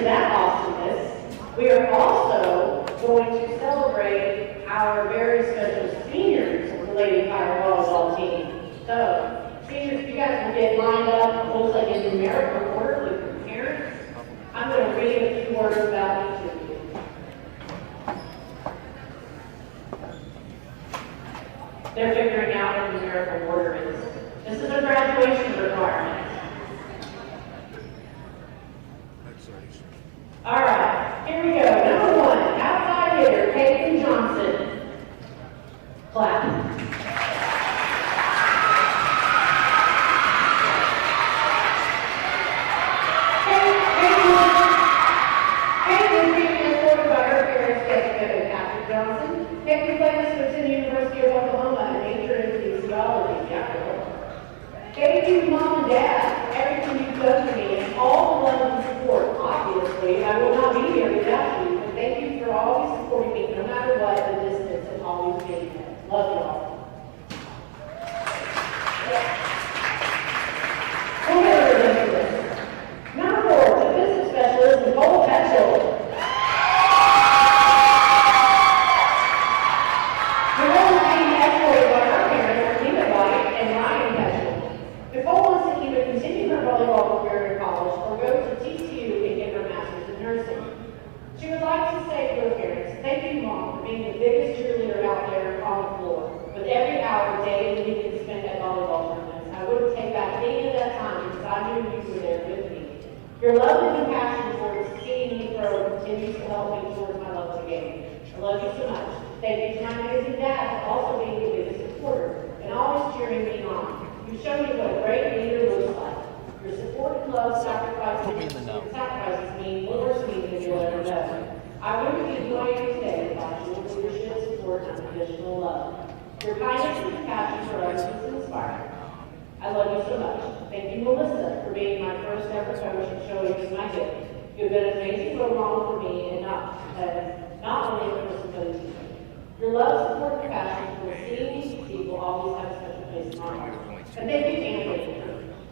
to that awesomeness, we are also going to celebrate our very special seniors of the Lady Fire Volleyball team. So, seniors, you guys will get lined up, almost like in numerical order with your parents. I'm going to read a few words about each of you. They're figuring out what numerical order is. This is a graduation requirement. All right, here we go. Number 1, outside hitter, Peyton Johnson. Clap. Peyton plans to attend the University of Oklahoma and major in physiology. Thank you, Mom and Dad, everything you've done for me, and all the love and support. Obviously, I will not be here without you, but thank you for always supporting me, no matter what the distance, and always being there. Love y'all. Number 4, defensive specialist, Nicole Petchel. Volleyball career in college or go to TCU and get her master's in nursing. She would like to say to her parents, thank you, Mom, for being the biggest cheerleader out there on the floor. With every hour, day, and week you spent at volleyball tournaments, I wouldn't take back any of that time because I knew you were there with me. Your love and compassion towards seeing me grow continues to help me towards my love of the game. I love you so much. Thank you to my amazing dad for also being the biggest supporter and always cheering me on. You've shown me what a great leader looks like. Your support and love sacrifices me more to me than you'll ever know. I wouldn't be who I am today without your leadership, support, and unconditional love. Your kindness and compassion for others is inspiring. I love you so much. Thank you, Melissa, for being my first ever coach and showing me my gift. You've been an amazing role model for me and not only a person but a teacher. Your love, support, and compassion for seeing these people always have a special place in my heart. And thank you, Tammy,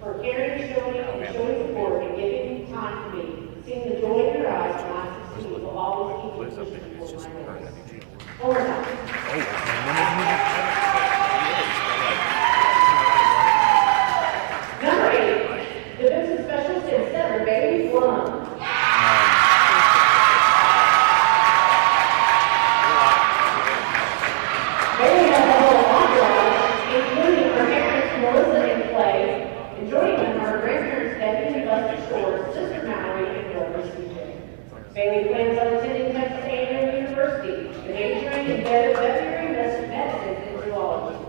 for caring, showing support, and giving time for me. Seeing the joy in your eyes when I succeed will always keep me pushing towards my goals. One more time. Number 8, defensive specialist and setter, Bailey Flum. Bailey has a whole entourage, including her parents, Melissa and Clay. And joining them are her grandparents, Debbie and Buster Shores, sister Mallory, and brother CJ. Bailey plans on attending Texas A&M University and majoring in veterinary medicine and zoology.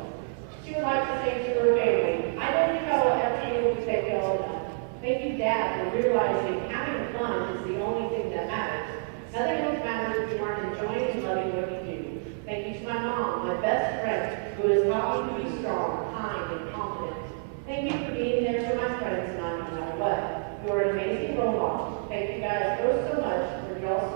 She would like to say to her family, I don't think I will ever be able to take y'all enough. Thank you, Dad, for realizing having fun is the only thing that matters. Nothing else matters if you aren't enjoying and loving what you do. Thank you to my mom, my best friend, who has taught me to be strong, kind, and confident. Thank you for being there for my friends and I, no matter what. You are an amazing role model. Thank you guys both so much for y'all's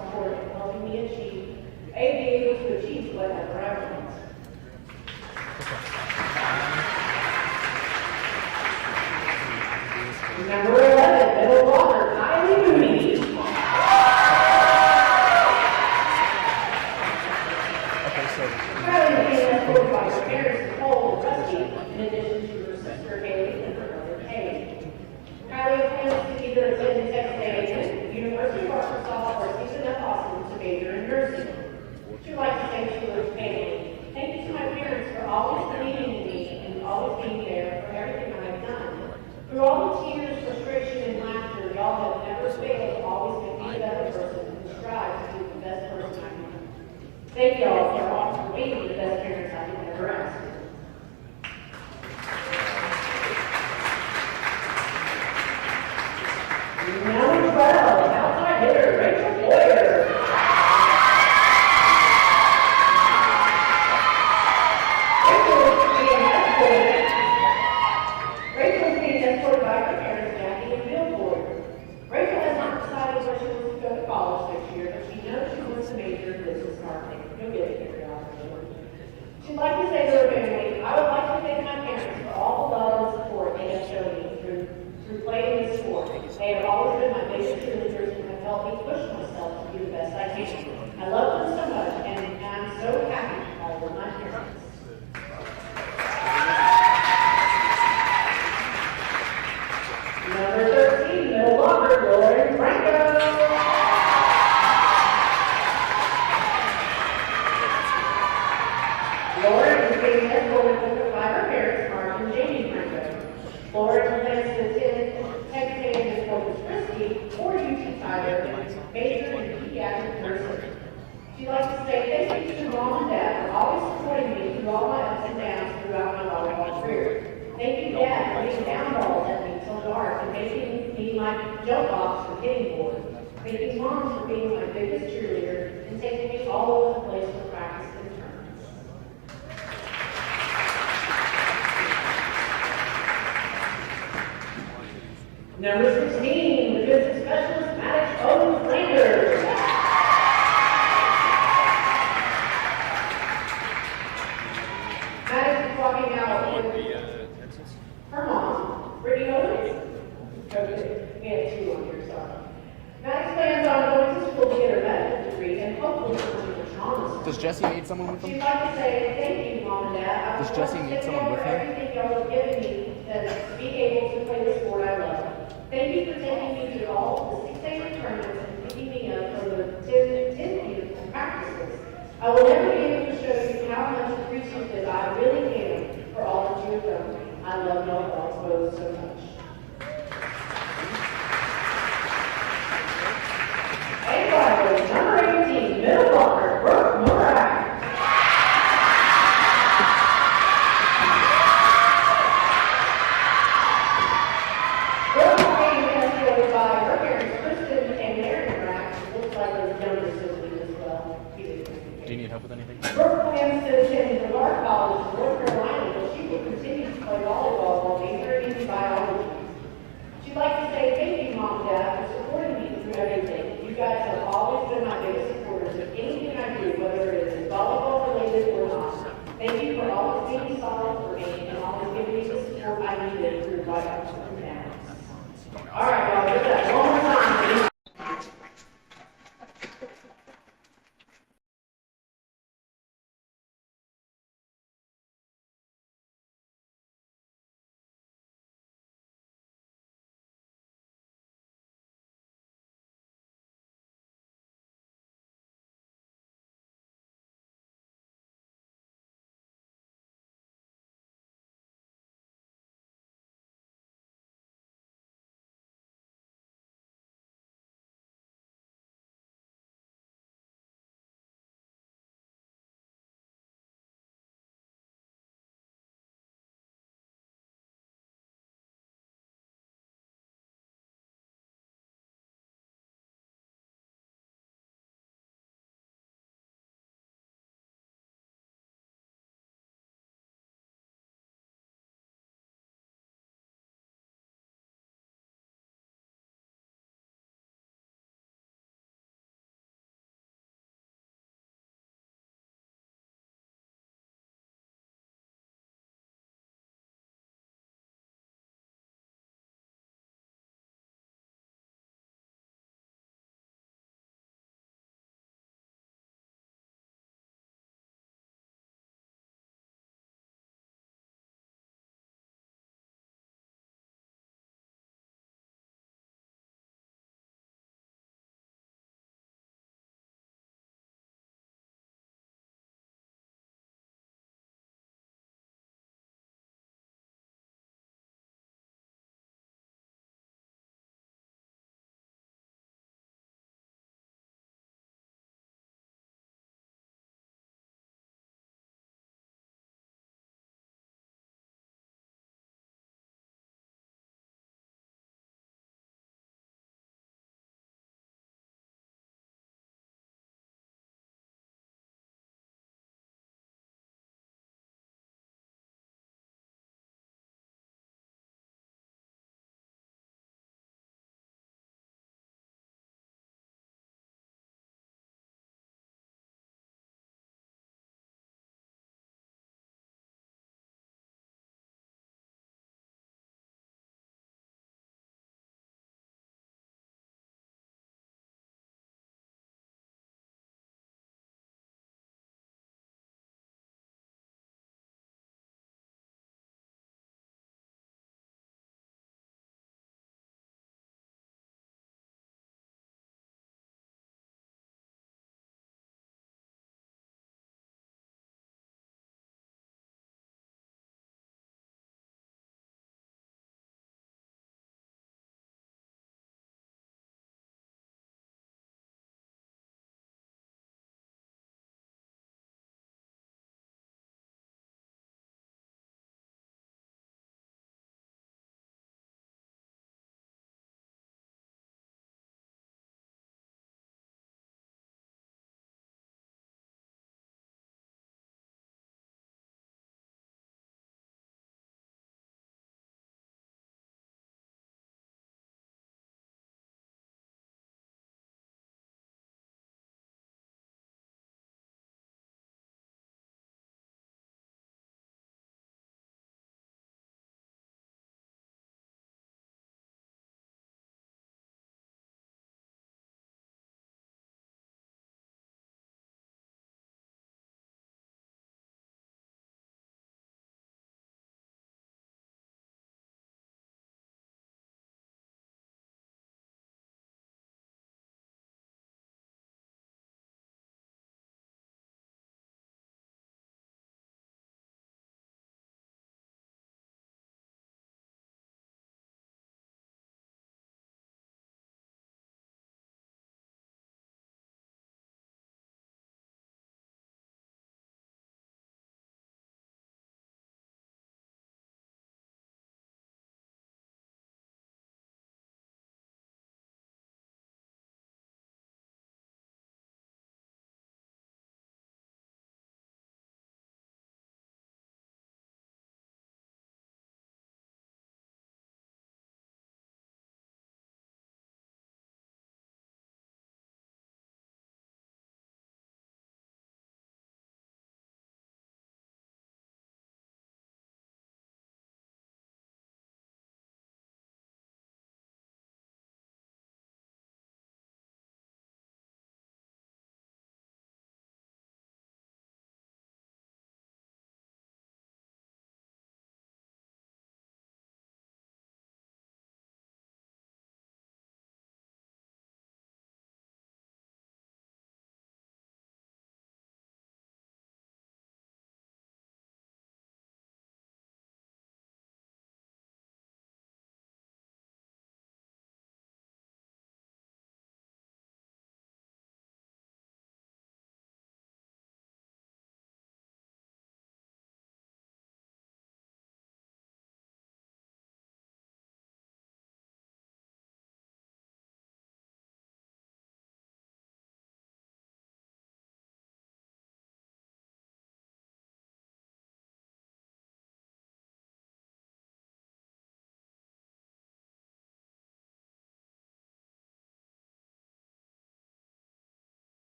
Tammy. I love them so much, and I'm so happy to call them my parents. Number 13, middle blocker, Lauren Franco. Lauren is being escorted by her parents, Mark and Jamie Franco. Lauren plans to attend Texas A&M Corpus Christi or UT Tyler and major in pediatric nursing. She'd like to say thank you to Mom and Dad for always supporting me through all my ups and downs throughout my volleyball career. Thank you, Dad, for being down balls at me till dark and making me my jump box for hitting board. Thank you, Mom, for being my biggest cheerleader and taking me all over the place for practice and tournaments. Number 16, the business specialist, Maddox O. Flanders. Maddox is walking out with her mom, Brittany Owens. Okay, we had two on here, sorry. Maddox plans on going to school to get her medical degree and hopefully becoming a trauma surgeon. Does Jesse need someone with him? She'd like to say thank you, Mom and Dad. Does Jesse need someone with him? Everything y'all have given me to be able to play the sport I love. Thank you for taking me to all the 6 a.m. tournaments and picking me up for the 10 p.m. practices. I will never be able to show you how much appreciative I really am for all that you have done. I love y'all both so much. And finally, number 18, middle blocker, Brooke Morak. Do you need help with anything? Brooke plans to attend Brewer College in North Carolina, where she will continue to play volleyball while majoring in biology.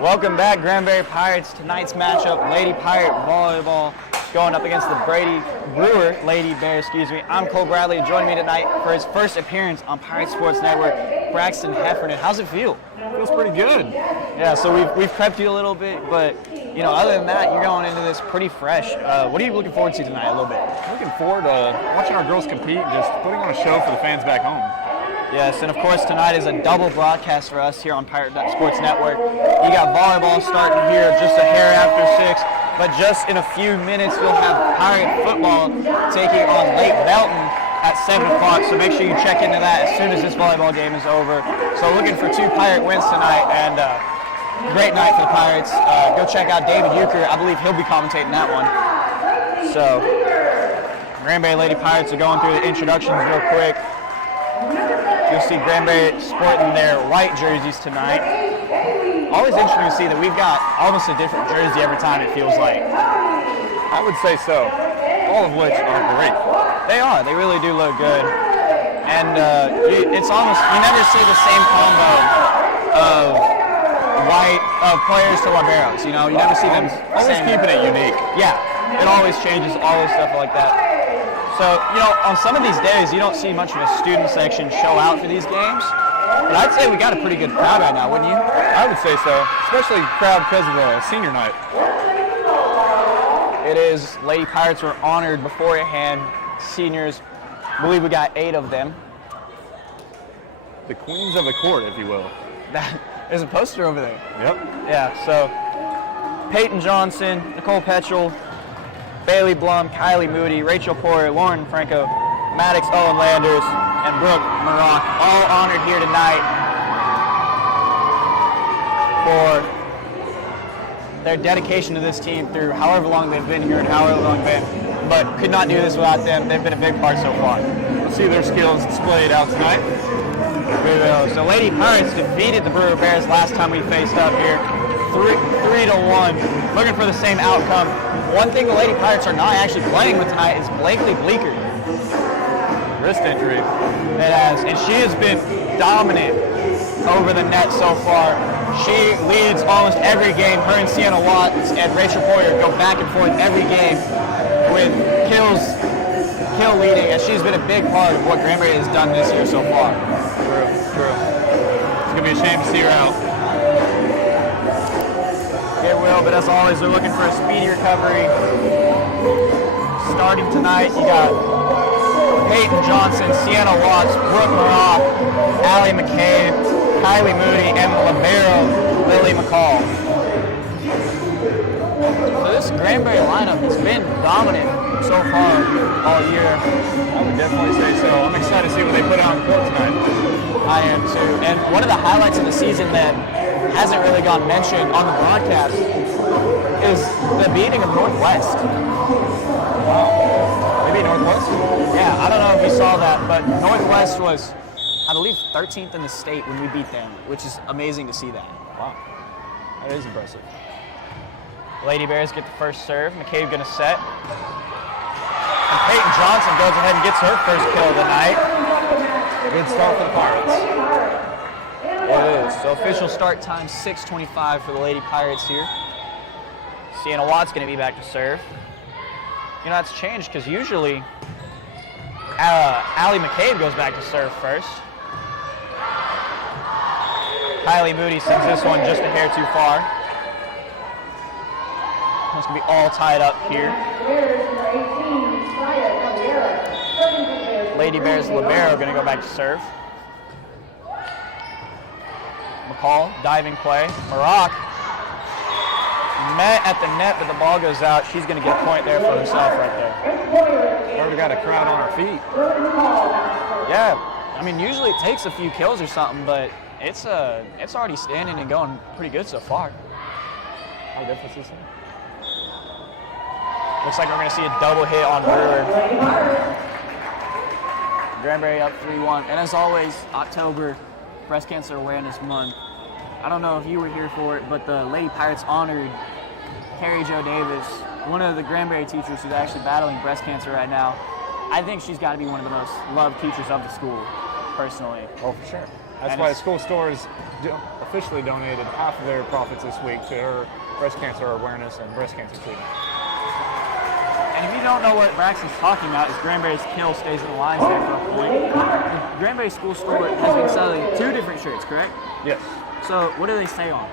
Welcome back, Granbury Pirates. Tonight's matchup, Lady Pirate Volleyball going up against the Brewer Lady Bears, I'm Cole Bradley. Joining me tonight for his first appearance on Pirate Sports Network, Braxton Heffernan. How's it feel? Feels pretty good. Yeah, so we've prepped you a little bit, but other than that, you're going into this pretty fresh. What are you looking forward to tonight a little bit? Looking forward to watching our girls compete, just putting on a show for the fans back home. Yes, and of course tonight is a double broadcast for us here on Pirate Sports Network. You got volleyball starting here just a hair after 6, but just in a few minutes you'll have Pirate football taking on Lake Belton at 7 o'clock, so make sure you check into that as soon as this volleyball game is over. So looking for 2 Pirate wins tonight, and great night for the Pirates. Go check out David Euchre. I believe he'll be commentating that one. So, Granbury Lady Pirates are going through the introductions real quick. You'll see Granbury sporting their white jerseys tonight. Always interesting to see that we've got almost a different jersey every time, it feels like. I would say so. All of which are great. They are. They really do look good. And it's almost, you never see the same combo of players to liberos. You never see them always keeping it unique. Yeah, it always changes, always stuff like that. So, on some of these days, you don't see much of a student section show out for these games. But I'd say we got a pretty good crowd right now, wouldn't you? I would say so, especially crowd because of senior night. It is. Lady Pirates were honored beforehand. Seniors, I believe we got 8 of them. The queens of the court, if you will. There's a poster over there. Yep. Yeah, so Peyton Johnson, Nicole Petchel, Bailey Blum, Kylie Moody, Rachel Poyer, Lauren Franco, Maddox Owen Landers, and Brooke Maroc, all honored here tonight for their dedication to this team through however long they've been here and however long they've been. But could not do this without them. They've been a big part so far. We'll see their skills displayed out tonight. We will. So Lady Pirates defeated the Brewer Bears last time we faced up here, 3-1. Looking for the same outcome. One thing the Lady Pirates are not actually playing with tonight is Blakely Bleeker. Wrist injury. It has, and she has been dominant over the net so far. She leads almost every game. Her and Sienna Watts and Rachel Poyer go back and forth every game with kill leading, and she's been a big part of what Granbury has done this year so far. True. It's going to be a shame to see her out. It will, but as always, they're looking for a speedy recovery. Starting tonight, you got Peyton Johnson, Sienna Watts, Brooke Maroc, Allie McCabe, Kylie Moody, and libero Lily McCall. So this Granbury lineup has been dominant so far all year. I would definitely say so. I'm excited to see what they put out on the court tonight. I am too. And one of the highlights of the season that hasn't really gotten mentioned on the broadcast is the beating of Northwest. Wow. Maybe Northwest? Yeah, I don't know if you saw that, but Northwest was, I believe, 13th in the state when we beat them, which is amazing to see that. Wow. That is impressive. Lady Bears get the first serve. McCabe going to set. And Peyton Johnson goes ahead and gets her first kill of the night. Good start for the Pirates. It is. So official start time, 6:25 for the Lady Pirates here. Sienna Watt's going to be back to serve. That's changed because usually Allie McCabe goes back to serve first. Kylie Moody sends this one just a hair too far. It's going to be all tied up here. Lady Bears libero going to go back to serve. McCall, diving play. Maroc met at the net, but the ball goes out. She's going to get a point there for herself right there. We got a crowd on our feet. Yeah, I mean, usually it takes a few kills or something, but it's already standing and going pretty good so far. I definitely see so. Looks like we're going to see a double hit on Brewer. Granbury up 3-1. And as always, October, Breast Cancer Awareness Month. I don't know if you were here for it, but the Lady Pirates honored Carrie Jo Davis, one of the Granbury teachers who's actually battling breast cancer right now. I think she's got to be one of the most loved teachers of the school, personally. Oh, for sure. That's why the school stores officially donated half of their profits this week to her breast cancer awareness and breast cancer treatment. And if you don't know what Braxton's talking about, is Granbury's Kill stays in the lines there for a point. The Granbury School Store has been selling 2 different shirts, correct? Yes. So what do they say on?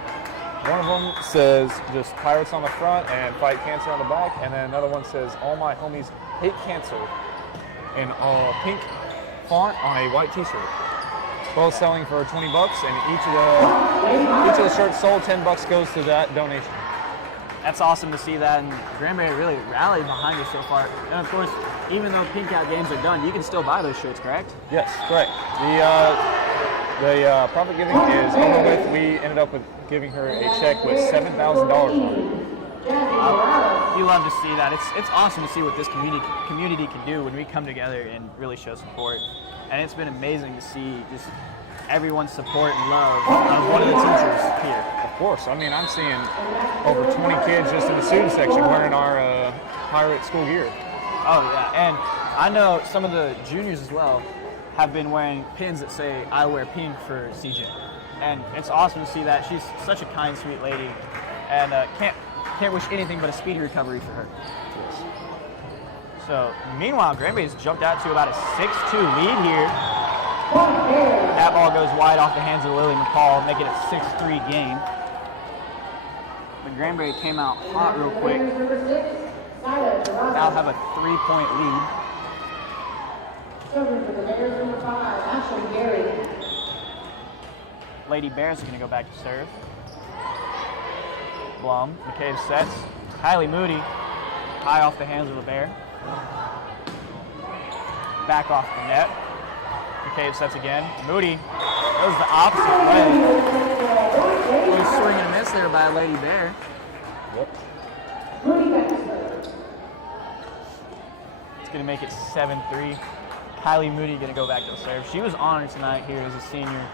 One of them says just Pirates on the front and Fight Cancer on the back, and then another one says All My Homies Hate Cancer in pink font on a white t-shirt. Both selling for $20, and each of the shirts sold, $10 goes to that donation. That's awesome to see that, and Granbury really rallied behind it so far. And of course, even though pink out games are done, you can still buy those shirts, correct? Yes, correct. The profit giving is over with. We ended up with giving her a check with $7,000 on it. You love to see that. It's awesome to see what this community can do when we come together and really show support. And it's been amazing to see just everyone's support and love of one of the teachers here. Of course. I mean, I'm seeing over 20 kids just in the student section wearing our Pirate school gear. Oh, yeah. And I know some of the juniors as well have been wearing pins that say, I wear pink for CJ. And it's awesome to see that. She's such a kind, sweet lady. And can't wish anything but a speedy recovery for her. Yes. So, meanwhile, Granbury's jumped out to about a 6-2 lead here. That ball goes wide off the hands of Lily McCall, making it a 6-3 game. But Granbury came out hot real quick. Now have a 3-point lead. Lady Bears are going to go back to serve. Blum, McCabe sets. Kylie Moody, high off the hands of the Bear. Back off the net. McCabe sets again. Moody goes the opposite way. A little swing and a miss there by Lady Bear. Yep. It's going to make it 7-3. Kylie Moody going to go back to the serve. She was honored tonight here as a senior.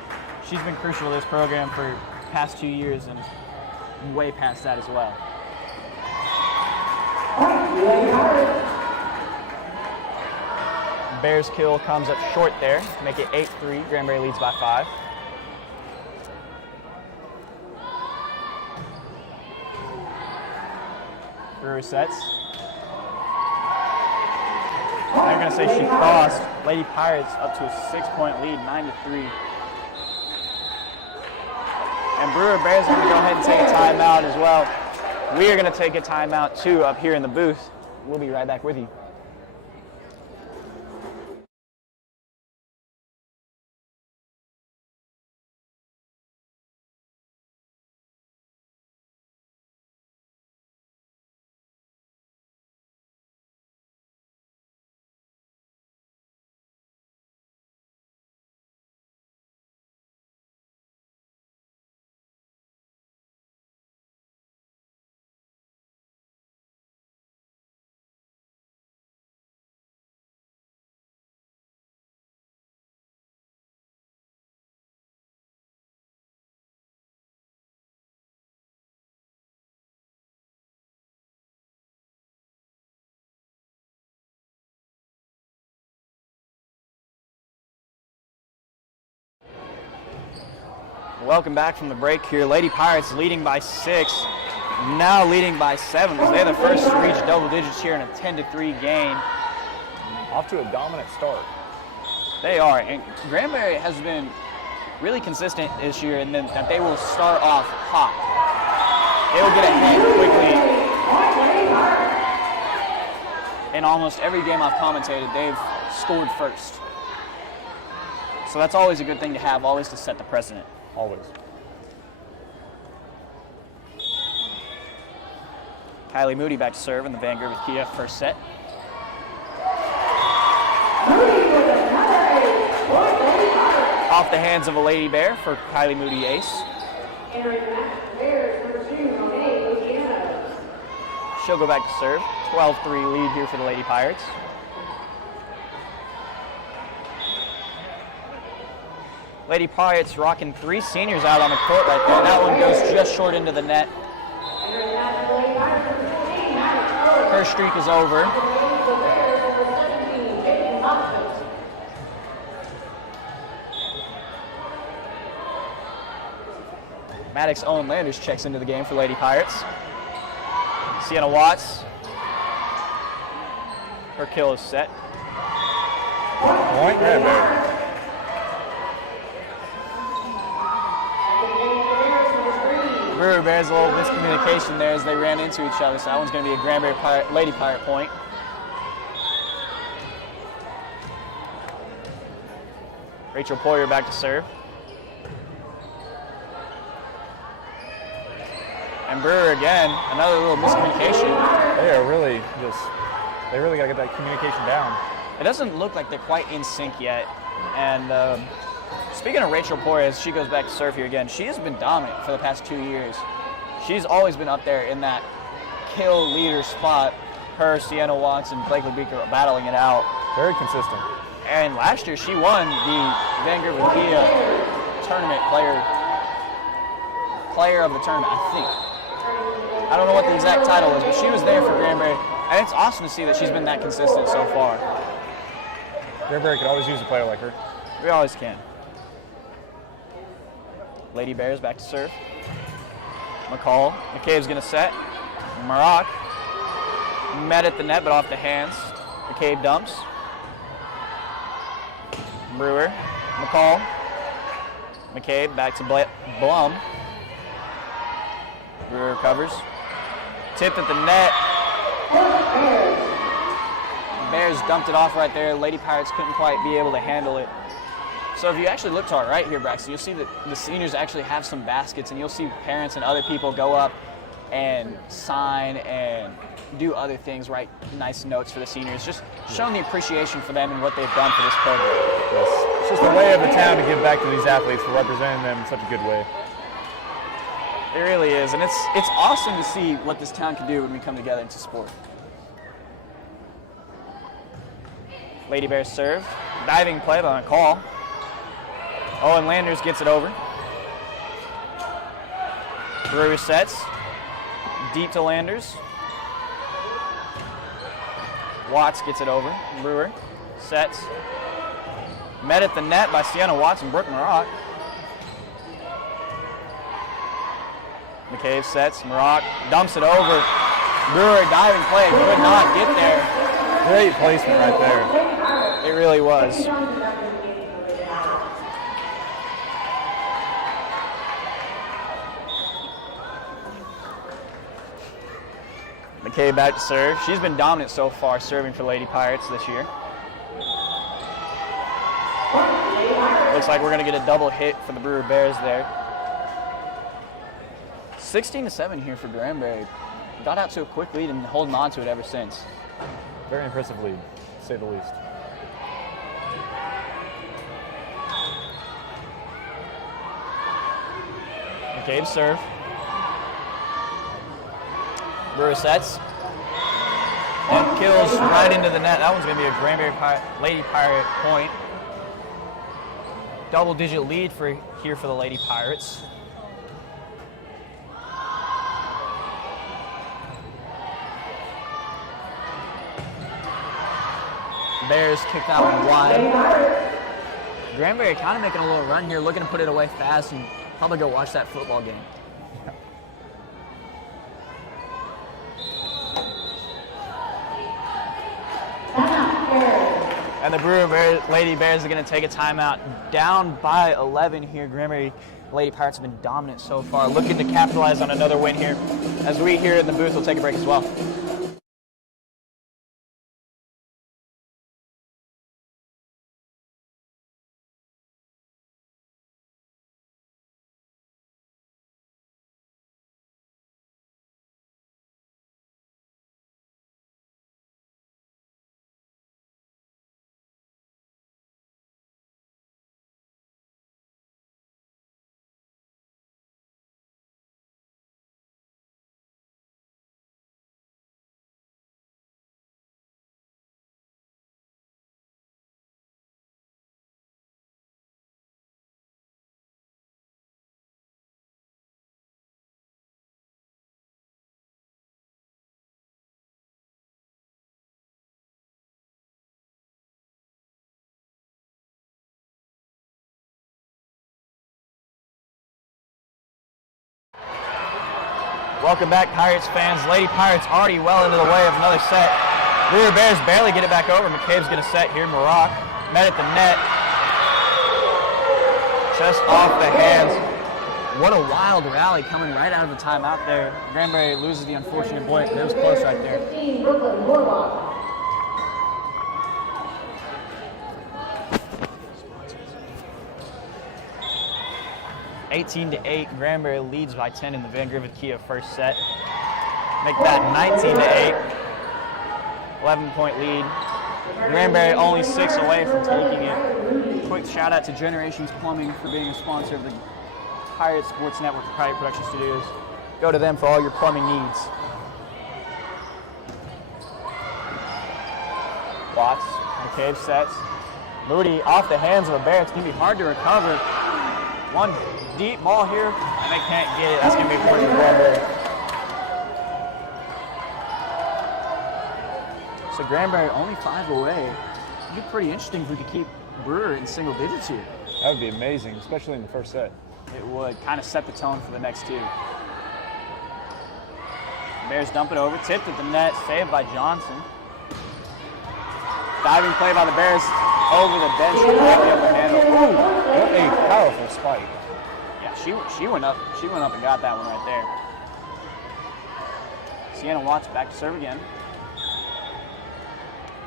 She's been crucial to this program for the past 2 years and way past that as well. Bears kill comes up short there to make it 8-3. Granbury leads by 5. Brewer sets. I'm going to say she crossed. Lady Pirates up to a 6-point lead, 9-3. And Brewer Bears are going to go ahead and take a timeout as well. We are going to take a timeout too up here in the booth. We'll be right back with you. Welcome back from the break here. Lady Pirates leading by 6, now leading by 7 because they're the first to reach double digits here in a 10-3 game. Off to a dominant start. They are, and Granbury has been really consistent this year in that they will start off hot. They will get ahead quickly. In almost every game I've commentated, they've scored first. So that's always a good thing to have, always to set the precedent. Always. Kylie Moody back to serve in the Van Gerven Kia first set. Off the hands of a Lady Bear for Kylie Moody ace. She'll go back to serve. 12-3 lead here for the Lady Pirates. Lady Pirates rocking 3 seniors out on the court right there. That one goes just short into the net. Her streak is over. Maddox Owen Landers checks into the game for Lady Pirates. Sienna Watts. Her kill is set. Point Granbury. Brewer Bears, a little miscommunication there as they ran into each other, so that one's going to be a Granbury Lady Pirate point. Rachel Poyer back to serve. And Brewer again, another little miscommunication. They really got to get that communication down. It doesn't look like they're quite in sync yet. And speaking of Rachel Poyer, as she goes back to serve here again, she has been dominant for the past 2 years. She's always been up there in that kill leader spot. Her, Sienna Watts, and Blakely Beaker are battling it out. Very consistent. And last year she won the Vanguard Kia tournament player of the tournament, I think. I don't know what the exact title is, but she was there for Granbury. And it's awesome to see that she's been that consistent so far. Granbury could always use a player like her. We always can. Lady Bears back to serve. McCabe's going to set. Maroc met at the net, but off the hands. McCabe dumps. Brewer. McCabe back to Blum. Brewer recovers. Tipped at the net. Bears dumped it off right there. Lady Pirates couldn't quite be able to handle it. So if you actually look to our right here, Braxton, you'll see that the seniors actually have some baskets, and you'll see parents and other people go up and sign and do other things, write nice notes for the seniors, just showing the appreciation for them and what they've done for this program. Yes. It's just a way of the town to give back to these athletes for representing them in such a good way. It really is, and it's awesome to see what this town can do when we come together into sport. Lady Bears serve. Diving play on a call. Owen Landers gets it over. Brewer sets. Deep to Landers. Watts gets it over. Brewer sets. Met at the net by Sienna Watts and Brooke Maroc. McCabe sets. Maroc dumps it over. Brewer diving play. Could not get there. Great placement right there. It really was. McCabe back to serve. She's been dominant so far serving for Lady Pirates this year. Looks like we're going to get a double hit for the Brewer Bears there. 16-7 here for Granbury. Got out to a quick lead and holding on to it ever since. Very impressive lead, to say the least. McCabe serve. Brewer sets. And kills right into the net. That one's going to be a Granbury Lady Pirate point. Double-digit lead here for the Lady Pirates. Bears kick that one wide. Granbury kind of making a little run here, looking to put it away fast and probably go watch that football game. And the Lady Bears are going to take a timeout. Down by 11 here. Granbury Lady Pirates have been dominant so far, looking to capitalize on another win here. As we here in the booth will take a break as well. Welcome back, Pirates fans. Lady Pirates already well into the way of another set. Brewer Bears barely get it back over. McCabe's going to set here. Maroc met at the net. Just off the hands. What a wild rally coming right out of the timeout there. Granbury loses the unfortunate point, but it was close right there. 18-8, Granbury leads by 10 in the Van Griffith Kia first set. Make that 19-8, 11-point lead. Granbury only 6 away from taking it. Quick shout out to Generations Plumbing for being a sponsor of the Pirate Sports Network Private Production Studios. Go to them for all your plumbing needs. Watts, McCabe sets. Moody off the hands of a Bear. It's going to be hard to recover. One deep ball here, and they can't get it. That's going to be a point for Granbury. So Granbury only 5 away. It'd be pretty interesting if we could keep Brewer in single digits here. That would be amazing, especially in the first set. It would kind of set the tone for the next 2. Bears dump it over, tipped at the net, saved by Johnson. Diving play by the Bears over the bench, directly up the handle. Ooh, what a powerful spike. Yeah, she went up and got that one right there. Sienna Watts back to serve again.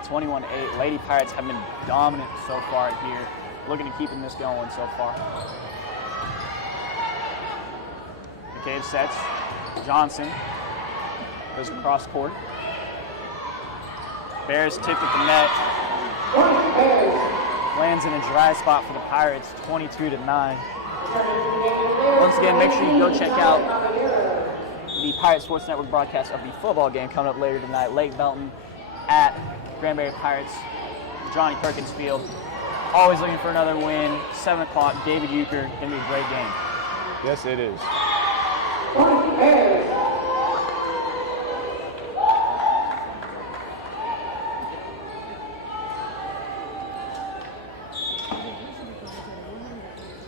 21-8. Lady Pirates have been dominant so far here. Looking to keeping this going so far. McCabe sets. Johnson goes across court. Bears tipped at the net. Lands in a dry spot for the Pirates, 22-9. Once again, make sure you go check out the Pirate Sports Network broadcast of the football game coming up later tonight. Lake Belton at Granbury Pirates, Johnny Perkins Field. Always looking for another win. 7 o'clock, David Euchre. Going to be a great game. Yes, it is.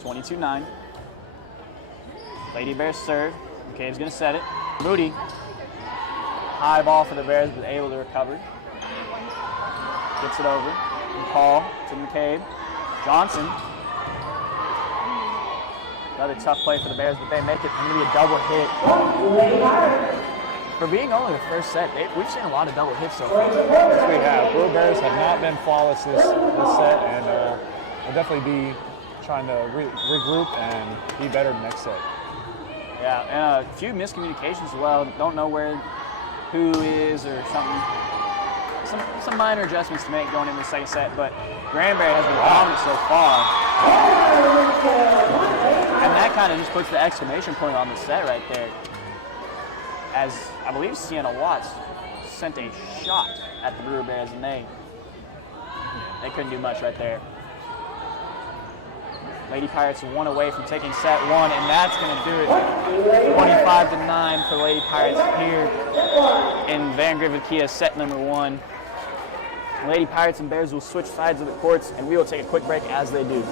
(22-9). Lady Bears serve. McCabe's going to set it. Moody. High ball for the Bears, but able to recover. Gets it over. Paul to McCabe. Johnson. Another tough play for the Bears, but they make it. Going to be a double hit. For being only the first set, we've seen a lot of double hits so far. Yes, we have. Brewer Bears have not been flawless this set, and we'll definitely be trying to regroup and be better next set. Yeah, and a few miscommunications as well. Don't know who is or something. Some minor adjustments to make going into the second set, but Granbury has been dominant so far. And that kind of just puts the exclamation point on the set right there. As I believe Sienna Watts sent a shot at the Brewer Bears, and they couldn't do much right there. Lady Pirates 1 away from taking set 1, and that's going to do it. 25-9 for Lady Pirates here in Van Griffith Kia set number 1. Lady Pirates and Bears will switch sides of the courts, and we will take a quick break as they do.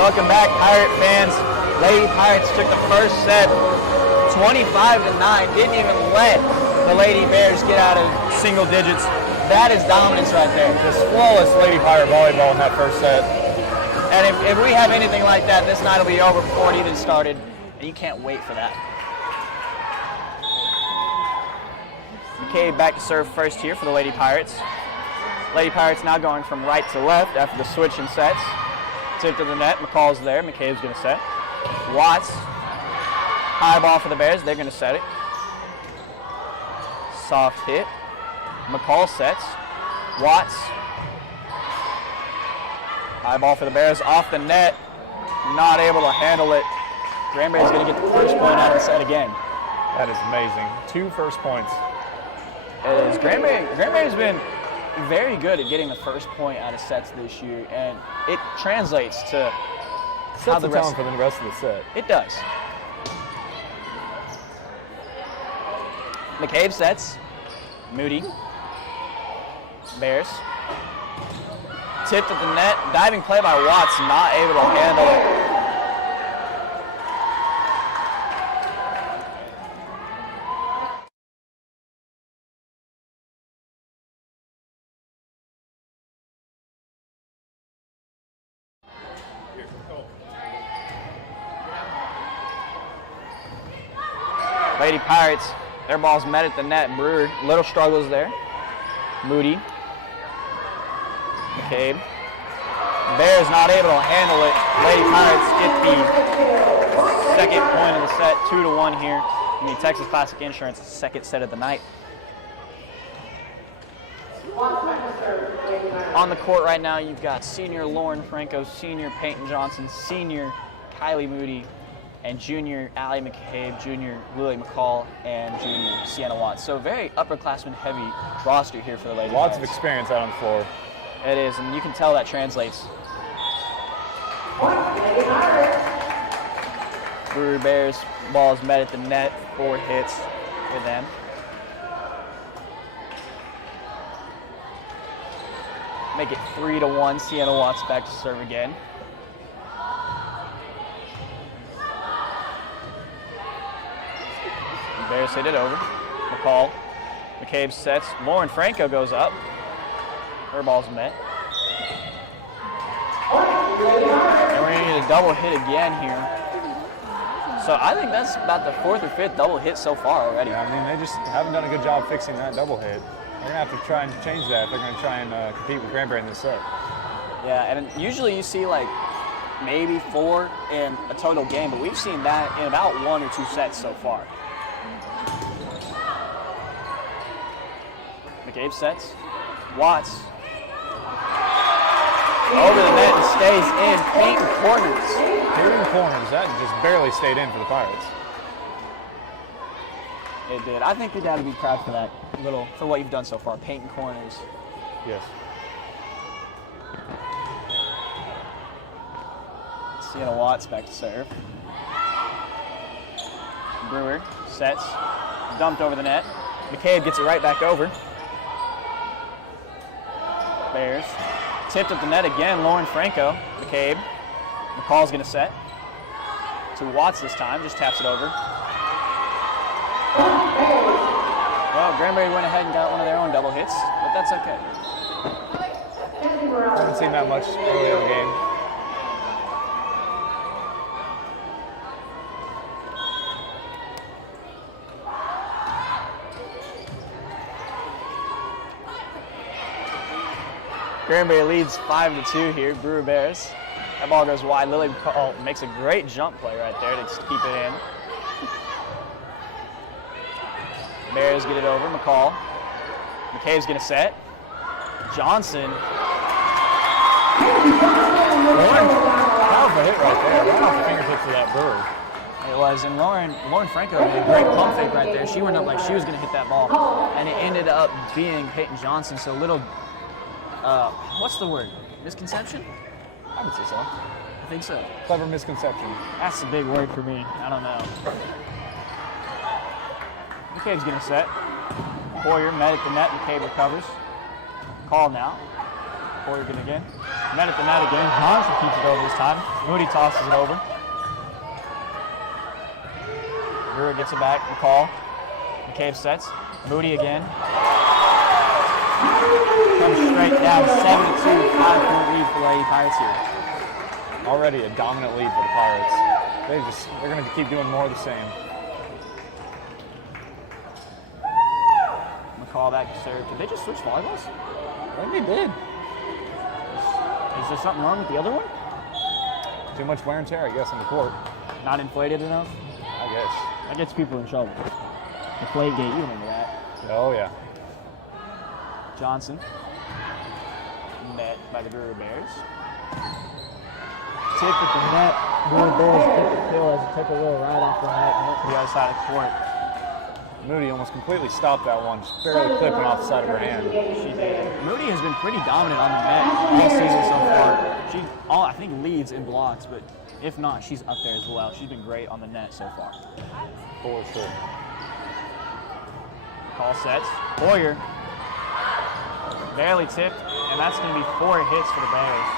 Welcome back, Pirate fans. Lady Pirates took the first set 25-9. Didn't even let the Lady Bears get out of single digits. That is dominance right there. Just flawless Lady Pirate volleyball in that first set. And if we have anything like that, this night will be over before it even started. And you can't wait for that. McCabe back to serve first here for the Lady Pirates. Lady Pirates now going from right to left after the switch in sets. Tip to the net, McCall's there, McCabe's gonna set. Watts, high ball for the Bears, they're gonna set it. Soft hit, McCall sets. Watts, high ball for the Bears, off the net, not able to handle it. Granbury's gonna get the first point out of the set again. That is amazing. 2 first points. It is. Granbury's been very good at getting the first point out of sets this year, and it translates to how Sets the tone for the rest of the set. It does. McCabe sets. Moody. Bears. Tipped at the net. Diving play by Watts, not able to handle it. Lady Pirates, their ball's met at the net. Brewer, little struggles there. Moody. McCabe. Bears not able to handle it. Lady Pirates get the second point of the set, 2-1 here in the Texas Classic Insurance second set of the night. On the court right now, you've got senior Lauren Franco, senior Peyton Johnson, senior Kylie Moody, and junior Allie McCabe, junior Lily McCall, and junior Sienna Watts. So very upperclassmen heavy roster here for the Lady Lots of Pirates. experience out on the floor. It is, and you can tell that translates. Brewer Bears, ball's met at the net, 4 hits for them. Make it 3-1, Sienna Watts back to serve again. Bears hit it over. McCall. McCabe sets. Lauren Franco goes up. Her ball's met. And we're going to get a double hit again here. So I think that's about the 4th or 5th double hit so far already. Yeah, I mean, they just haven't done a good job fixing that double hit. They're going to have to try and change that if they're going to try and compete with Granbury in this set. Yeah, and usually you see like maybe 4 in a total game, but we've seen that in about 1 or 2 sets so far. McCabe sets. Watts. Over the net and stays in. Paint corners. Painting corners. That just barely stayed in for the Pirates. It did. I think you'd have to be proud for that for what you've done so far. Painting corners. Yes. Sienna Watts back to serve. Brewer sets. Dumped over the net. McCabe gets it right back over. Bears. Tipped at the net again, Lauren Franco. McCabe. McCall's going to set. To Watts this time, just taps it over. Well, Granbury went ahead and got one of their own double hits, but that's okay. Haven't seen that much early in the game. Granbury leads 5-2 here, Brewer Bears. That ball goes wide. Lily McCall makes a great jump play right there to just keep it in. Bears get it over, McCall. McCabe's gonna set. Johnson. Powerful hit right there, right off the fingertips of that Brewer. It was, and Lauren Franco made a great pump fake right there. She went up like she was gonna hit that ball, and it ended up being Peyton Johnson. So little, what's the word? Misconception? I would say so. I think so. Clever misconception. That's a big word for me. I don't know. McCabe's gonna set. Poyer met at the net. McCabe recovers. Call now. Poyer gonna again. Met at the net again. Johnson keeps it over this time. Moody tosses it over. Brewer gets it back. McCall. McCabe sets. Moody again. Comes straight down. 7-2. 5-point lead for the Lady Pirates here. Already a dominant lead for the Pirates. They're going to keep doing more of the same. McCall back to serve. Did they just switch volleyballs? I think they did. Is there something wrong with the other one? Too much wear and tear, I guess, on the court. Not inflated enough? I guess. That gets people in trouble. Deflate gate, you remember that. Oh, yeah. Johnson. Met by the Brewer Bears. Tip at the net. Brewer Bears tip the kill as it took a little ride off the net and went to the other side of the court. Moody almost completely stopped that one, just barely clipping off the side of her hand. She did. Moody has been pretty dominant on the net all season so far. She, I think, leads in blocks, but if not, she's up there as well. She's been great on the net so far. For sure. Call sets. Boyer. Barely tipped, and that's going to be 4 hits for the Bears.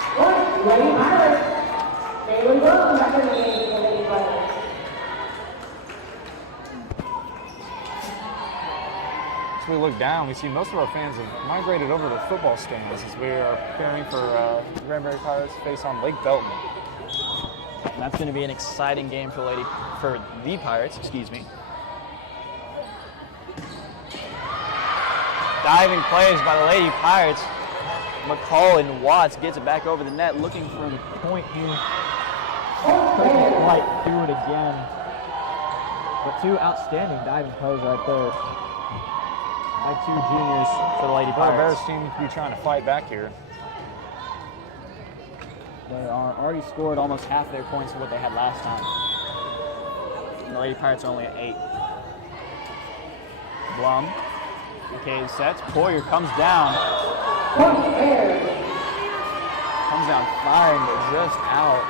As we look down, we see most of our fans have migrated over to the football stands as we are preparing for Granbury Pirates face on Lake Belton. And that's going to be an exciting game for the Pirates, excuse me. Diving plays by the Lady Pirates. McCall and Watts gets it back over the net, looking for a point here. Couldn't quite do it again. But 2 outstanding diving plays right there by 2 juniors for the Lady Our Pirates. Bears seem to be trying to fight back here. They are already scored almost half their points of what they had last time. And the Lady Pirates are only at 8. Blum. McCabe sets. Poyer comes down. Comes down firing, but just out.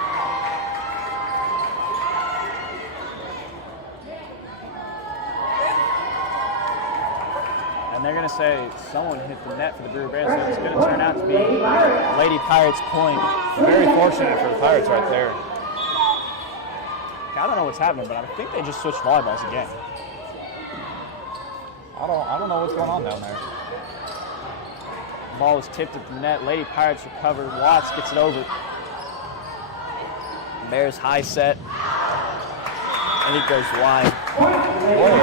And they're going to say someone hit the net for the Brewer Bears, so it's going to turn out to be Lady Pirates point. Very fortunate for the Pirates right there. I don't know what's happening, but I think they just switched volleyballs again. I don't know what's going on down there. Ball was tipped at the net. Lady Pirates recover. Watts gets it over. Bears high set. And it goes wide. Boy,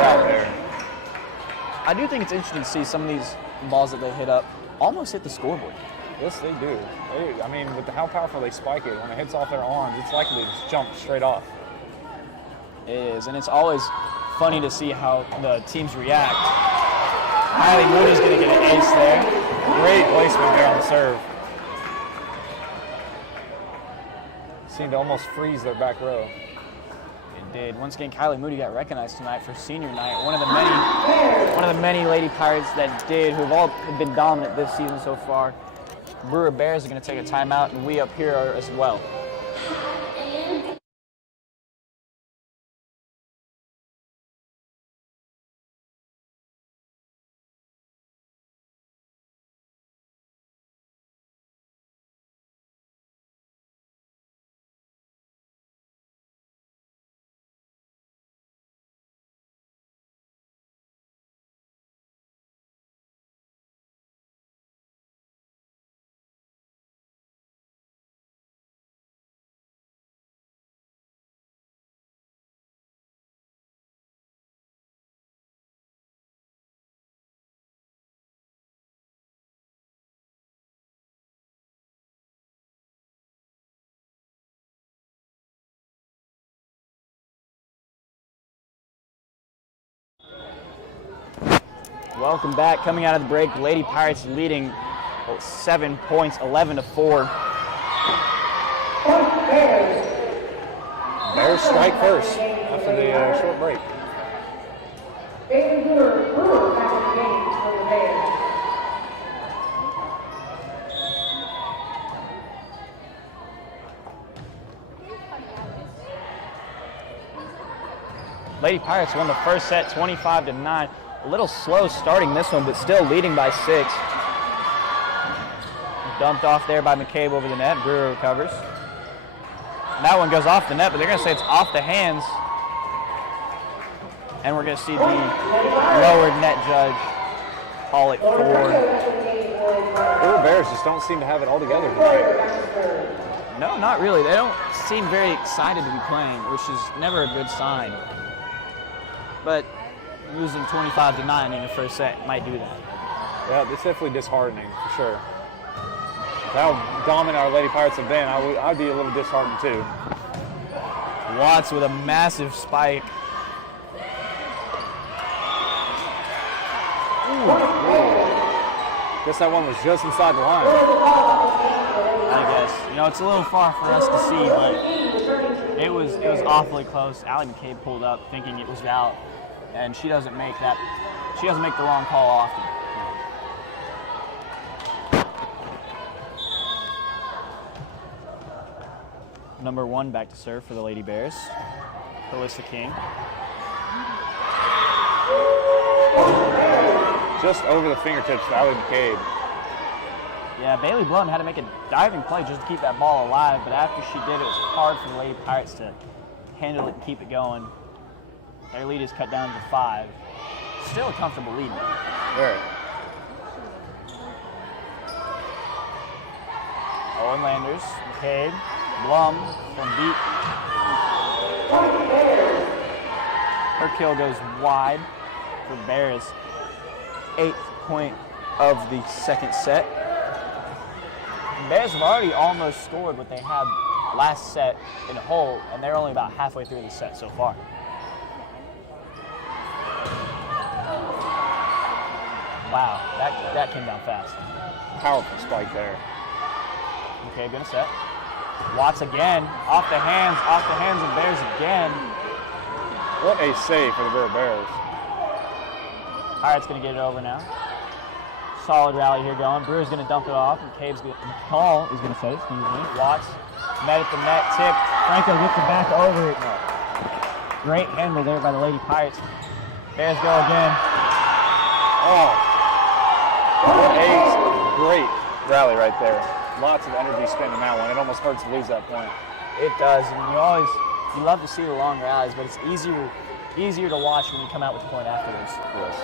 out there. I do think it's interesting to see some of these balls that they hit up almost hit the scoreboard. Yes, they do. I mean, with how powerful they spike it, when it hits off their arms, it's likely to just jump straight off. It is, and it's always funny to see how the teams react. Kylie Moody's going to get an ace there. Great placement there on the serve. Seemed to almost freeze their back row. It did. Once again, Kylie Moody got recognized tonight for senior night. One of the many Lady Pirates that did, who have all been dominant this season so far. Brewer Bears are going to take a timeout, and we up here are as well. Welcome back. Coming out of the break, Lady Pirates leading 7 points, 11-4. Bears strike first after the short break. Brewer back in the game for the Bears. Lady Pirates won the first set 25-9. A little slow starting this one, but still leading by 6. Dumped off there by McCabe over the net. Brewer recovers. And that one goes off the net, but they're going to say it's off the hands. And we're going to see the lower net judge call it 4. Brewer Bears just don't seem to have it all together tonight. No, not really. They don't seem very excited to be playing, which is never a good sign. But losing 25-9 in the first set might do that. Yeah, it's definitely disheartening, for sure. How dominant our Lady Pirates have been, I'd be a little disheartened too. Watts with a massive spike. Guess that one was just inside the line. I guess. You know, it's a little far for us to see, but it was awfully close. Allie McCabe pulled up thinking it was out, and she doesn't make the wrong call often. Number 1 back to serve for the Lady Bears. Alyssa King. Just over the fingertips of Allie McCabe. Yeah, Bailey Blunt had to make a diving play just to keep that ball alive, but after she did, it was hard for the Lady Pirates to handle it and keep it going. Their lead is cut down to 5. Still a comfortable lead. Very. Owen Landers, McCabe, Blum from deep. Her kill goes wide for Bears. 8th point of the second set. The Bears have already almost scored what they had last set in a hole, and they're only about halfway through the set so far. Wow, that came down fast. Powerful spike there. Okay, gonna set. Watts again, off the hands of Bears again. What a save for the Brewer Bears. Pirates gonna get it over now. Solid rally here going. Brewer's gonna dump it off, and McCall is gonna set it, excuse me. Watts met at the net, tip. Franco gets it back over it. Great handle there by the Lady Pirates. Bears go again. Oh, what a great rally right there. Lots of energy spent in that one. It almost hurts to lose that point. It does, and you love to see the long rallies, but it's easier to watch when you come out with the point afterwards. Yes.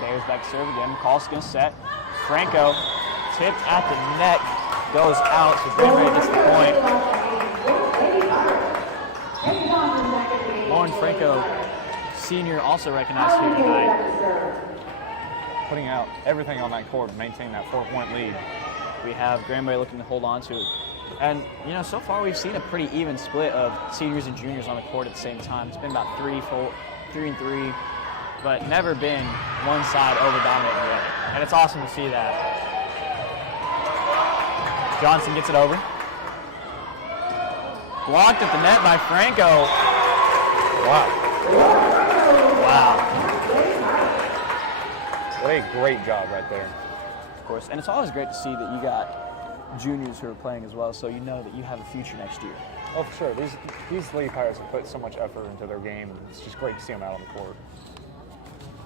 Bears back to serve again. McCall's gonna set. Franco tipped at the net, goes out, so Granbury gets the point. Lauren Franco, senior, also recognized here tonight. Putting out everything on that court to maintain that 4-point lead. We have Granbury looking to hold on to it. And, you know, so far we've seen a pretty even split of seniors and juniors on the court at the same time. It's been about 3 and 3, but never been one side over-dominating the other. And it's awesome to see that. Johnson gets it over. Blocked at the net by Franco. Wow. Wow. What a great job right there. Of course, and it's always great to see that you got juniors who are playing as well, so you know that you have a future next year. Oh, for sure. These Lady Pirates have put so much effort into their game, and it's just great to see them out on the court.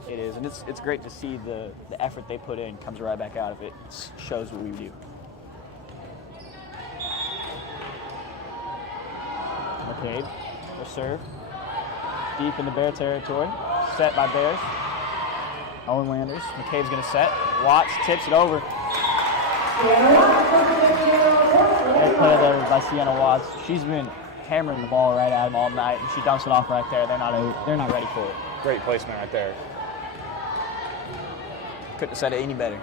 It is, and it's great to see the effort they put in comes right back out if it shows what we do. McCabe, the serve. Deep in the Bear territory. Set by Bears. Owen Landers. McCabe's going to set. Watts tips it over. Great play there by Sienna Watts. She's been hammering the ball right at him all night, and she dumps it off right there. They're not ready for it. Great placement right there. Couldn't have said it any better.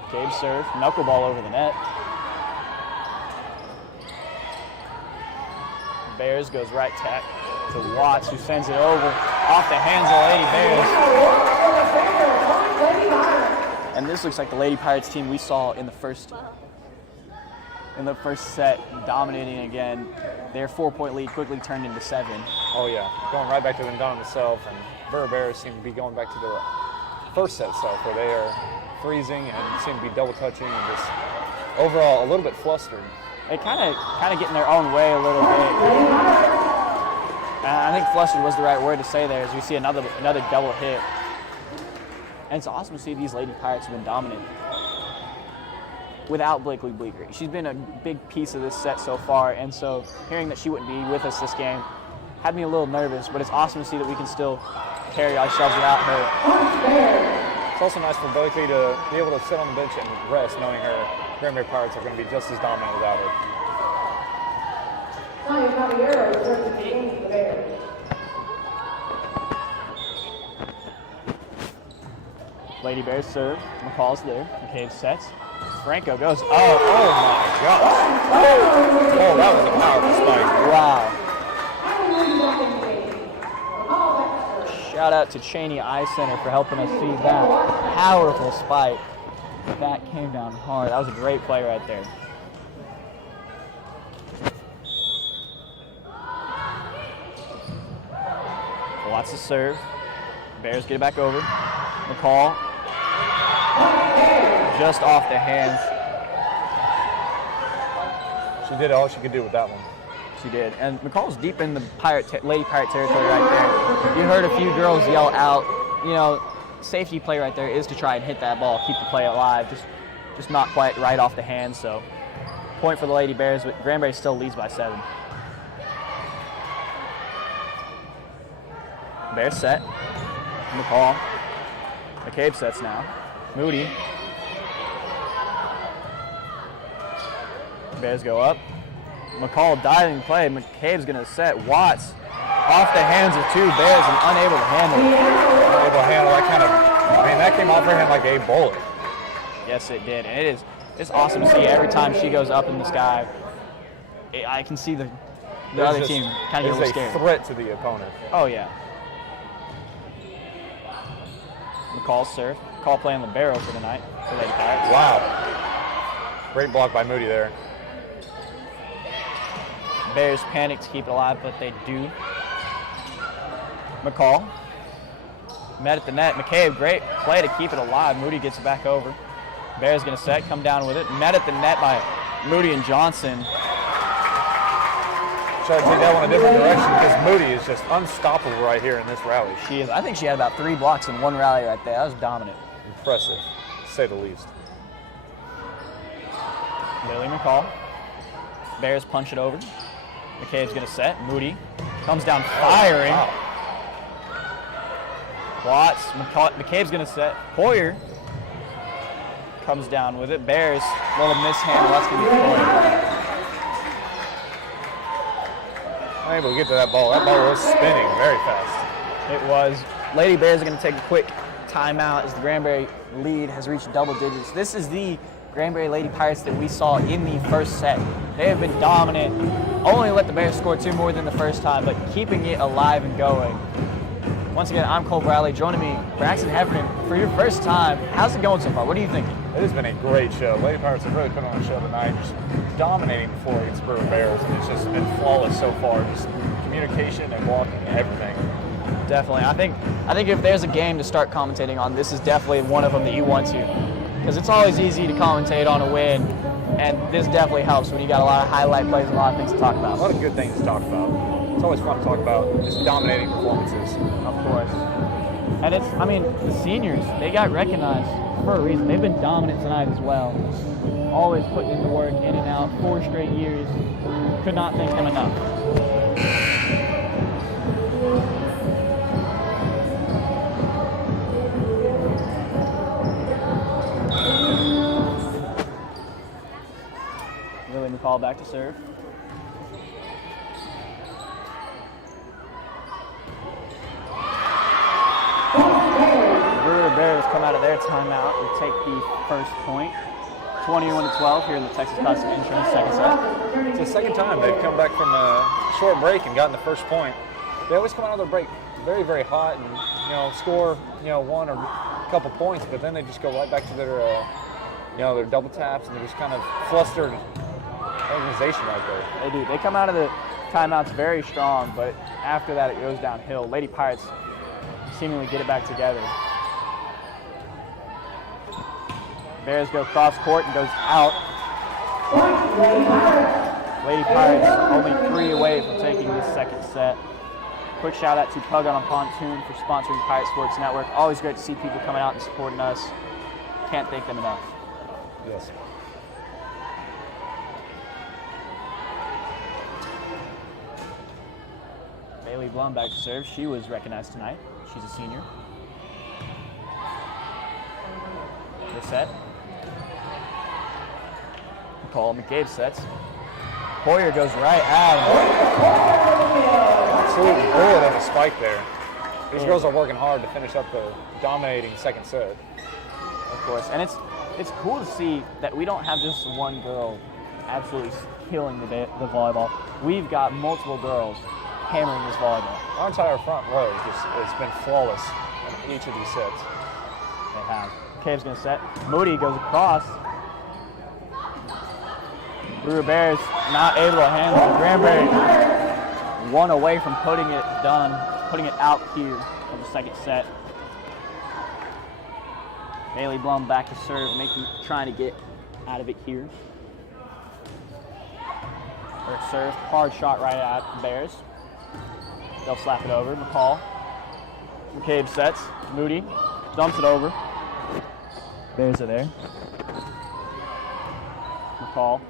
McCabe serve. Knuckleball over the net. Bears goes right tack to Watts, who sends it over off the hands of the Lady Bears. And this looks like the Lady Pirates team we saw in the first set, dominating again. Their 4-point lead quickly turned into 7. Oh yeah, going right back to them down themselves, and Brewer Bears seem to be going back to their first set stuff where they are freezing and seem to be double touching and just overall a little bit flustered. They kind of get in their own way a little bit. I think flustered was the right word to say there, as we see another double hit. And it's awesome to see these Lady Pirates have been dominant without Blakely Bleeker. She's been a big piece of this set so far, and so hearing that she wouldn't be with us this game had me a little nervous, but it's awesome to see that we can still carry ourselves without her. It's also nice for Blakely to be able to sit on the bench and rest, knowing her Granbury Pirates are going to be just as dominant without her. Lady Bears serve. McCall's there. McCabe sets. Franco goes. Oh my gosh. Oh, that was a powerful spike. Wow. Shout out to Cheney Eye Center for helping us see that powerful spike. That came down hard. That was a great play right there. Lots of serve. Bears get it back over. McCall just off the hands. She did all she could do with that one. She did. And McCall's deep in the Lady Pirate territory right there. You heard a few girls yell out, you know, safety play right there is to try and hit that ball, keep the play alive, just not quite right off the hands. So point for the Lady Bears, but Granbury still leads by 7. Bears set. McCall. McCabe sets now. Moody. Bears go up. McCall diving play. McCabe's going to set. Watts off the hands of 2 Bears and unable to handle it. Unable to handle that kind of, I mean, that came off her hand like a bullet. Yes, it did. And it's awesome to see every time she goes up in the sky. I can see the other team kind of get a little scared. It's a threat to the opponent. Oh, yeah. McCall's serve. McCall playing libero for the night for Lady Pirates. Wow. Great block by Moody there. Bears panic to keep it alive, but they do. McCall. Met at the net. McCabe, great play to keep it alive. Moody gets it back over. Bears going to set, come down with it. Met at the net by Moody and Johnson. Try to take that one a different direction because Moody is just unstoppable right here in this rally. She is. I think she had about 3 blocks in one rally right there. That was dominant. Impressive, to say the least. Lily McCall. Bears punch it over. McCabe's going to set. Moody comes down firing. Oh, wow. Watts. McCabe's going to set. Hoyer comes down with it. Bears, little mishandle. That's going to be Hoyer. Unable to get to that ball. That ball was spinning very fast. It was. Lady Bears are going to take a quick timeout as the Granbury lead has reached double digits. This is the Granbury Lady Pirates that we saw in the first set. They have been dominant. Only let the Bears score 2 more than the first time, but keeping it alive and going. Once again, I'm Cole Bradley. Joining me, Braxton Heffernan, for your first time. How's it going so far? What are you thinking? It has been a great show. Lady Pirates have really put on a show tonight, just dominating the floor against Brewer Bears. And it's just been flawless so far. Just communication and walking and everything. Definitely. I think if there's a game to start commentating on, this is definitely one of them that you want to. Because it's always easy to commentate on a win, and this definitely helps when you got a lot of highlight plays and a lot of things to talk about. A lot of good things to talk about. It's always fun to talk about just dominating performances. Of course. And it's, I mean, the seniors, they got recognized for a reason. They've been dominant tonight as well. Always putting in the work, in and out, 4 straight years. Could not thank them enough. Lily McCall back to serve. Brewer Bears come out of their timeout and take the first point. 21-12 here in the Texas Custom Insurance second set. It's the second time they've come back from a short break and gotten the first point. They always come out of their break very, very hot and, score, 1 or a couple points, but then they just go right back to their, their double taps, and they're just kind of flustered organization right there. They do. They come out of the timeouts very strong, but after that it goes downhill. Lady Pirates seemingly get it back together. Bears go cross court and goes out. Lady Pirates only 3 away from taking this second set. Quick shout out to Pug on a Pontoon for sponsoring Pirate Sports Network. Always great to see people coming out and supporting us. Can't thank them enough. Yes. Bailey Blum back to serve. She was recognized tonight. She's a senior. They're set. McCall, McCabe sets. Poyer goes right at him. Absolute bullet of a spike there. These girls are working hard to finish up the dominating second set. Of course, and it's cool to see that we don't have just one girl absolutely killing the volleyball. We've got multiple girls hammering this volleyball. Our entire front row it's been flawless in each of these sets. They have. McCabe's going to set. Moody goes across. Brewer Bears not able to handle it. Granbury one away from putting it out here of the second set. Bailey Blum back to serve, trying to get out of it here. Her serve, hard shot right at the Bears. They'll slap it over. McCall. McCabe sets. Moody dumps it over. Bears are there. McCall.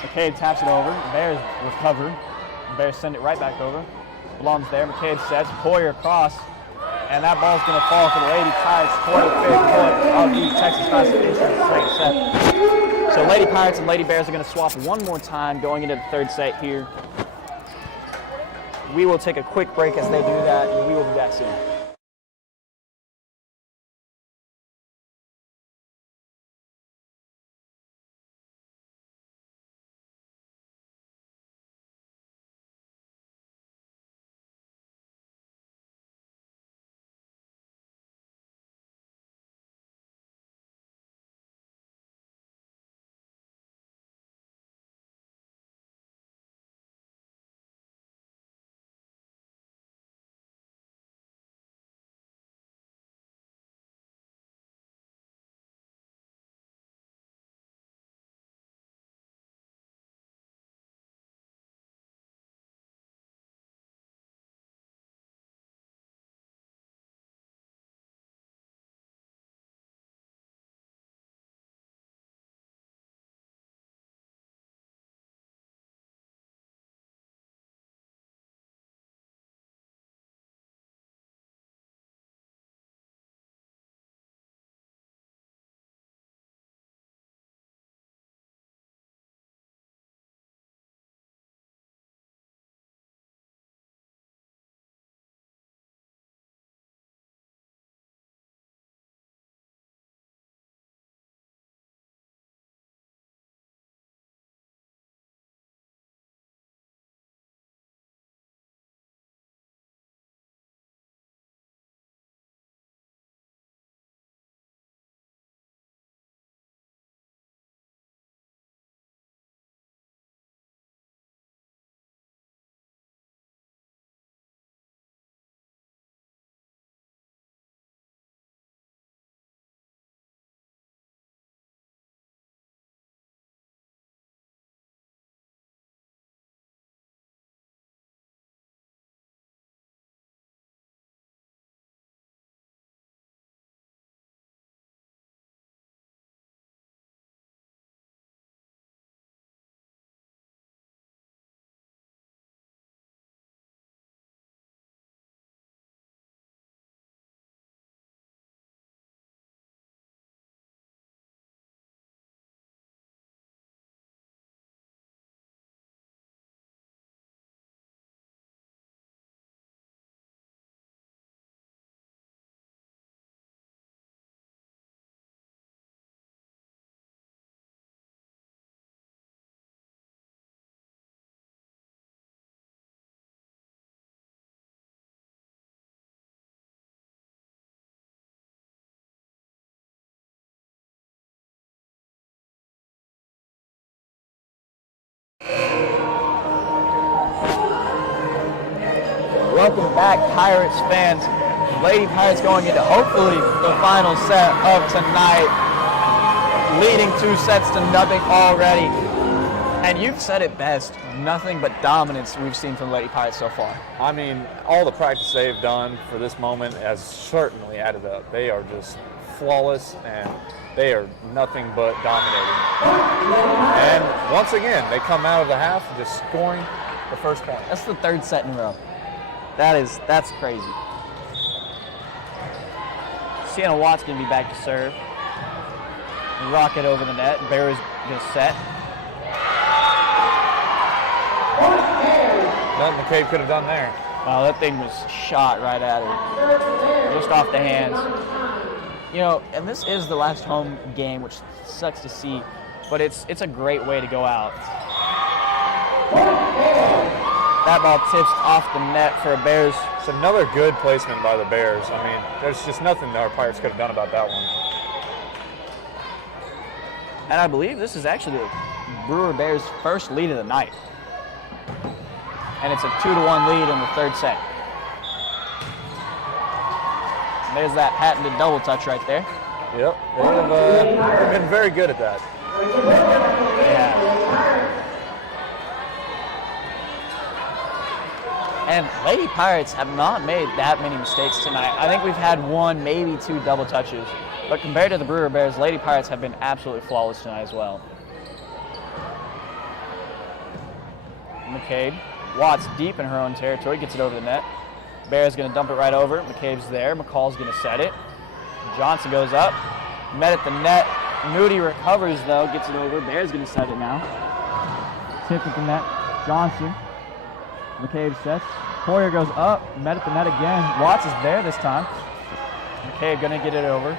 McCabe taps it over. The Bears recover. The Bears send it right back over. Blum's there. McCabe sets. Poyer across. And that ball's going to fall for the Lady Pirates. 25th point of the Texas classification in the second set. So Lady Pirates and Lady Bears are going to swap one more time going into the third set here. We will take a quick break as they do that, and we will be back soon. Welcome back, Pirates fans. Lady Pirates going into hopefully the final set of tonight, leading 2 sets to nothing already. And you've said it best, nothing but dominance we've seen from the Lady Pirates so far. I mean, all the practice they've done for this moment has certainly added up. They are just flawless, and they are nothing but dominating. And once again, they come out of the half just scoring the first point. That's the third set in a row. That's crazy. Sienna Watt's going to be back to serve. Rocket over the net. Brewer's going to set. Nothing McCabe could have done there. Wow, that thing was shot right at her. Just off the hands. You know, and this is the last home game, which sucks to see, but it's a great way to go out. That ball tips off the net for a Bears. It's another good placement by the Bears. I mean, there's just nothing that our Pirates could have done about that one. And I believe this is actually the Brewer Bears' first lead of the night. And it's a 2-1 lead in the third set. And there's that patented double touch right there. Yep, they've been very good at that. Yeah. And Lady Pirates have not made that many mistakes tonight. I think we've had one, maybe two double touches. But compared to the Brewer Bears, Lady Pirates have been absolutely flawless tonight as well. McCabe. Watts deep in her own territory, gets it over the net. Bear's going to dump it right over. McCabe's there. McCall's going to set it. Johnson goes up. Met at the net. Moody recovers, though, gets it over. Bear's going to set it now. Tip at the net. Johnson. McCabe sets. Poyer goes up. Met at the net again. Watts is there this time. McCabe going to get it over.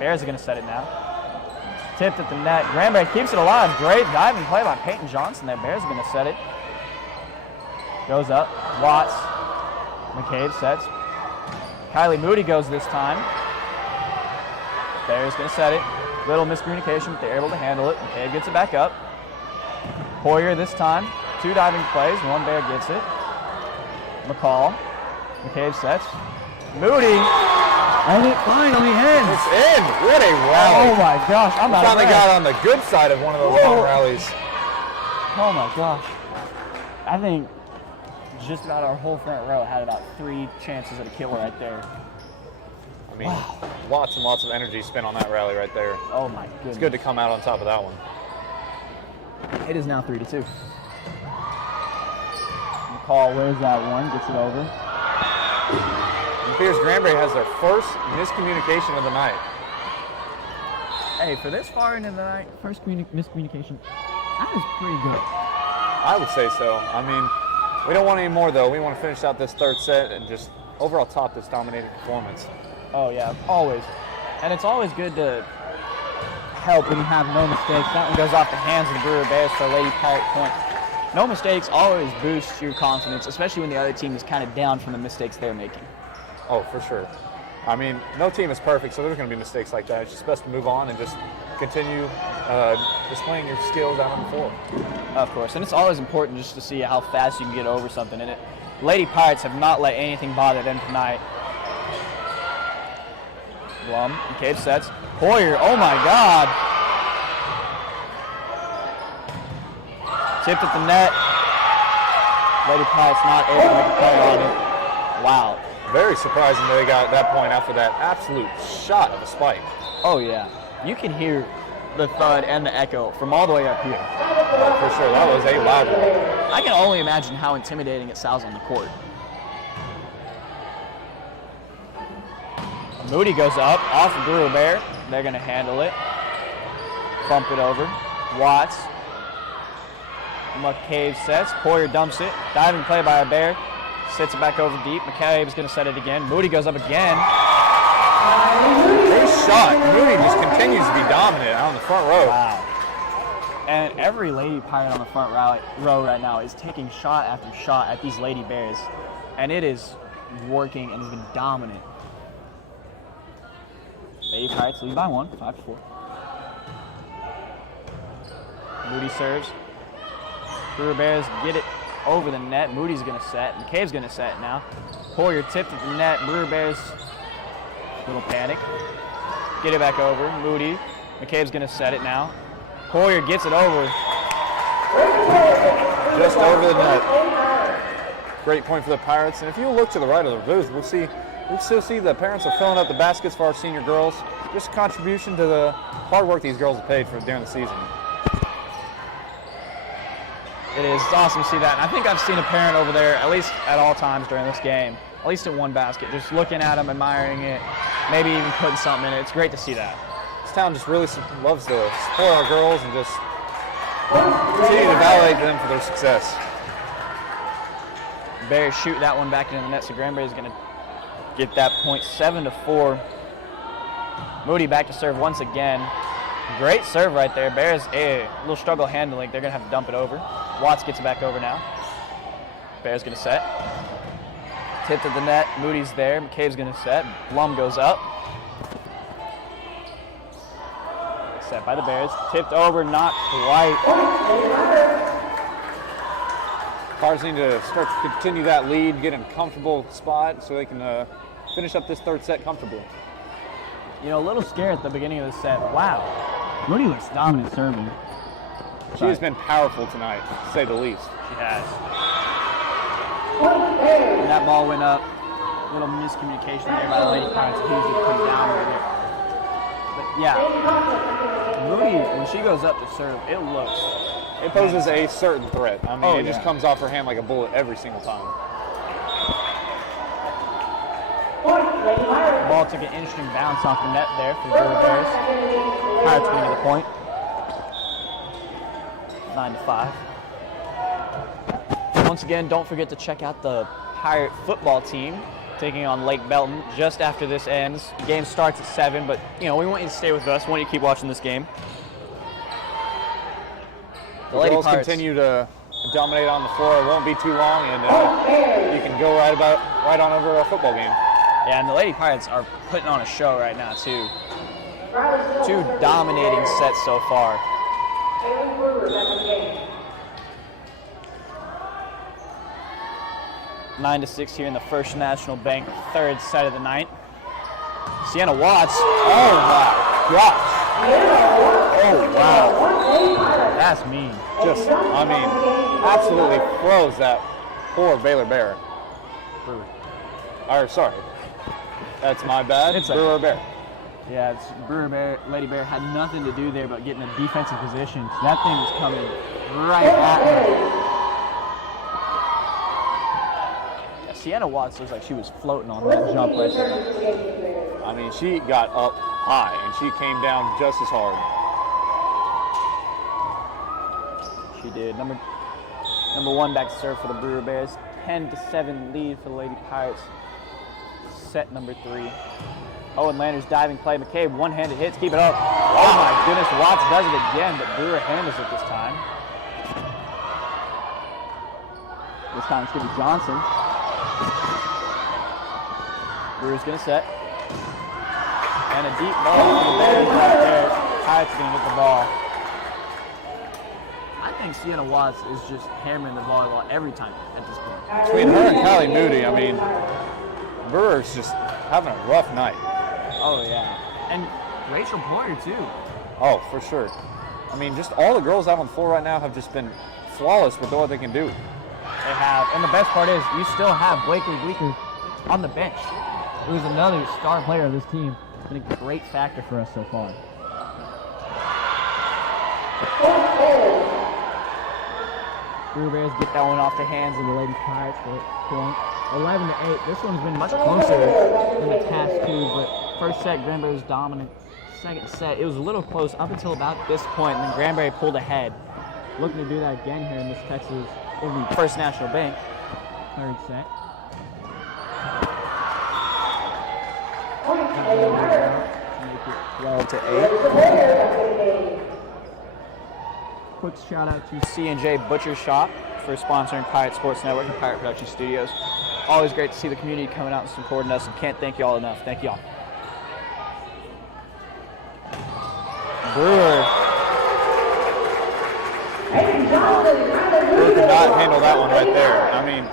Bears are going to set it now. Tipped at the net. Granbury keeps it alive. Great diving play by Peyton Johnson there. Bears are going to set it. Goes up. Watts. McCabe sets. Kylie Moody goes this time. Bears going to set it. Little miscommunication, but they're able to handle it. McCabe gets it back up. Poyer this time. Two diving plays. One Bear gets it. McCall. McCabe sets. Moody. And it finally ends. It's in. What a rally. Oh my gosh. I'm not finally got on the good side of one of those long rallies. Oh my gosh. I think just about our whole front row had about 3 chances at a kill right there. I mean, lots and lots of energy spent on that rally right there. Oh my goodness. It's good to come out on top of that one. It is now 3-2. McCall wins that one, gets it over. It appears Granbury has their first miscommunication of the night. Hey, for this far into the night, first miscommunication, that is pretty good. I would say so. I mean, we don't want any more, though. We want to finish out this third set and just overall top this dominating performance. Oh, yeah, always. And it's always good to help when you have no mistakes. That one goes off the hands of the Brewer Bears for a Lady Pirate point. No mistakes always boosts your confidence, especially when the other team is kind of down from the mistakes they're making. Oh, for sure. I mean, no team is perfect, so there's going to be mistakes like that. It's just best to move on and just continue displaying your skills out on the floor. Of course, and it's always important just to see how fast you can get over something in it. Lady Pirates have not let anything bother them tonight. Blum, McCabe sets. Poyer, oh my God. Tipped at the net. Lady Pirates not able to make a play on it. Wow. Very surprising they got that point after that absolute shot of a spike. Oh yeah. You can hear the thud and the echo from all the way up here. Oh, for sure, that was a loud one. I can only imagine how intimidating it sounds on the court. Moody goes up, off the Brewer Bear. They're going to handle it. Bump it over. Watts. McCabe sets. Poyer dumps it. Diving play by a Bear. Sits it back over deep. McCabe's going to set it again. Moody goes up again. Great shot. Moody just continues to be dominant on the front row. Wow. And every Lady Pirate on the front row right now is taking shot after shot at these Lady Bears. And it is working and has been dominant. Lady Pirates lead by 1, 5-4. Moody serves. Brewer Bears get it over the net. Moody's going to set. McCabe's going to set now. Poyer tipped at the net. Brewer Bears, little panic. Get it back over. Moody. McCabe's going to set it now. Poyer gets it over. just over the net. Great point for the Pirates. And if you look to the right of the booth, we'll still see the parents are filling up the baskets for our senior girls. Just a contribution to the hard work these girls have paid for during the season. It is awesome to see that. And I think I've seen a parent over there, at least at all times during this game, at least in one basket, just looking at them, admiring it, maybe even putting something in it. It's great to see that. This town just really loves to support our girls and just continue to validate them for their success. Bears shoot that one back into the net, so Granbury is going to get that point 7-4. Moody back to serve once again. Great serve right there. Bears a little struggle handling. They're going to have to dump it over. Watts gets it back over now. Bears going to set. Tipped at the net. Moody's there. McCabe's going to set. Blum goes up. Set by the Bears. Tipped over, not quite. Pirates need to start to continue that lead, get in a comfortable spot so they can finish up this third set comfortably. You know, a little scared at the beginning of the set. Wow. Moody looks dominant serving. She has been powerful tonight, to say the least. She has. And that ball went up. A little miscommunication there by the Lady Pirates. He usually come down over there. But yeah, Moody, when she goes up to serve, it looks. It poses a certain threat. I mean, it just yeah. comes off her hand like a bullet every single time. The ball took an interesting bounce off the net there for the Brewer Bears. Pirates winning the point. 9-5. Once again, don't forget to check out the Pirate football team taking on Lake Belton just after this ends. The game starts at 7, but you know we want you to stay with us. We want you to keep watching this game. The Lady Pirates continue to dominate on the floor. It won't be too long, and you can go right on over a football game. Yeah, and the Lady Pirates are putting on a show right now, too. 2 dominating sets so far. 9-6 here in the First National Bank third set of the night. Sienna Watts. Oh, my gosh. Oh, wow. That's mean. Absolutely froze that poor Baylor Bear. Sorry. That's my bad. It's Brewer Bear. Yeah, it's Brewer Bear. Lady Bear had nothing to do there but get in a defensive position. That thing was coming right at her. Yeah, Sienna Watts looks like she was floating on that jump right there. I mean, she got up high and she came down just as hard. She did. Number 1 back to serve for the Brewer Bears. 10-7 lead for the Lady Pirates. Set number 3. Owen Landers diving play. McCabe one-handed hits. Keep it up. Oh my goodness. Watts does it again, but Brewer handles it this time. This time it's going to be Johnson. Brewer's going to set. And a deep ball for the Bears right there. Pirates are going to get the ball. I think Sienna Watts is just hammering the volleyball every time at this point. Between her and Callie Moody, I mean, Brewer's just having a rough night. Oh, yeah. And Rachel Boyer, too. Oh, for sure. I mean, just all the girls out on the floor right now have just been flawless with what they can do. They have. And the best part is you still have Blakely Bleeker on the bench, who's another star player of this team. Been a great factor for us so far. Brewer Bears get that one off the hands of the Lady Pirates for a point. 11-8. This one's been much closer than the past 2, but first set, Granbury was dominant. Second set, it was a little close up until about this point, and then Granbury pulled ahead. Looking to do that again here in this Texas, in the First National Bank. Third set. Make it 12-8. Quick shout out to C&J Butcher Shop for sponsoring Pirate Sports Network and Pirate Production Studios. Always great to see the community coming out and supporting us, and can't thank y'all enough. Thank y'all. Brewer could not handle that one right there. I mean,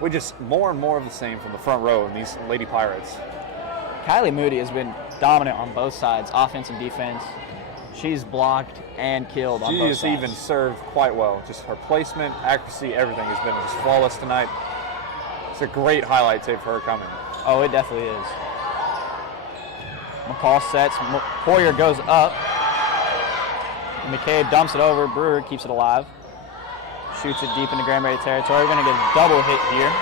we just more and more of the same from the front row of these Lady Pirates. Kylie Moody has been dominant on both sides, offense and defense. She's blocked and killed on She both has sides. even served quite well. Just her placement, accuracy, everything has been just flawless tonight. It's a great highlight tape for her coming. Oh, it definitely is. McCall sets. Poyer goes up. McCabe dumps it over. Brewer keeps it alive. Shoots it deep into Granbury territory. We're going to get a double hit here.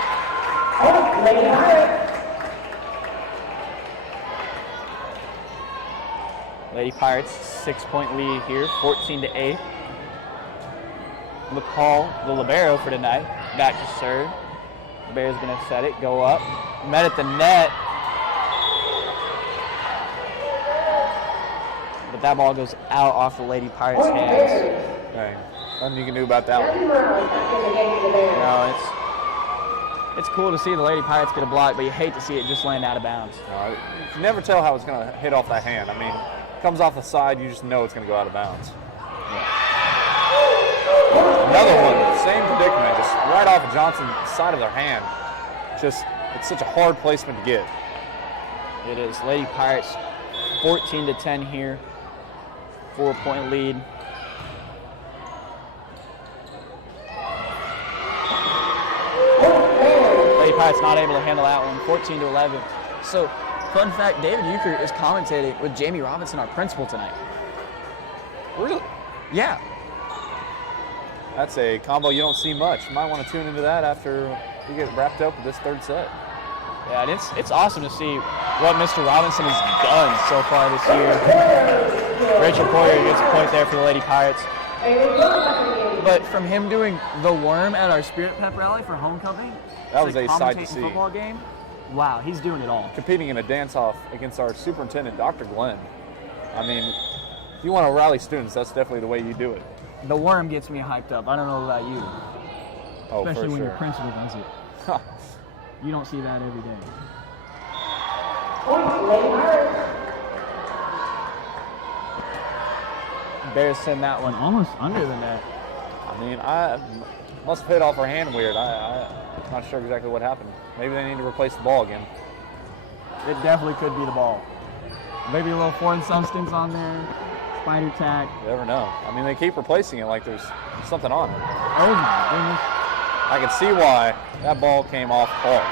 Lady Pirates 6-point lead here, 14-8. McCall, the libero for tonight, back to serve. Libero's going to set it, go up. Met at the net. But that ball goes out off the Lady Pirates' hands. Dang. Nothing you can do about that one. No, it's cool to see the Lady Pirates get a block, but you hate to see it just land out of bounds. No, you can never tell how it's going to hit off that hand. I mean, it comes off the side, you just know it's going to go out of bounds. Another one, same predicament, just right off of Johnson's side of their hand. Just, it's such a hard placement to get. It is. Lady Pirates 14-10 here. 4-point lead. Lady Pirates not able to handle that one. 14-11. So, fun fact, David Euchre is commentating with Jamie Robinson, our principal, tonight. Really? Yeah. That's a combo you don't see much. You might want to tune into that after you get wrapped up with this third set. Yeah, and it's awesome to see what Mr. Robinson has done so far this year. Rachel Poyer gets a point there for the Lady Pirates. But from him doing the worm at our Spirit Pep rally for homecoming, That was a sight to commentating see. Football game. Wow, he's doing it all. Competing in a dance-off against our superintendent, Dr. Glenn. I mean, if you want to rally students, that's definitely the way you do it. The worm gets me hyped up. I don't know about you. Oh, Especially for when sure. your principal does it. You don't see that every day. Bears send that one almost under the net. I mean, I must have hit off her hand weird. I'm not sure exactly what happened. Maybe they need to replace the ball again. It definitely could be the ball. Maybe a little foreign substance on there. Spider tack. You never know. I mean, they keep replacing it like there's something on it. Oh my goodness. I can see why that ball came off hard.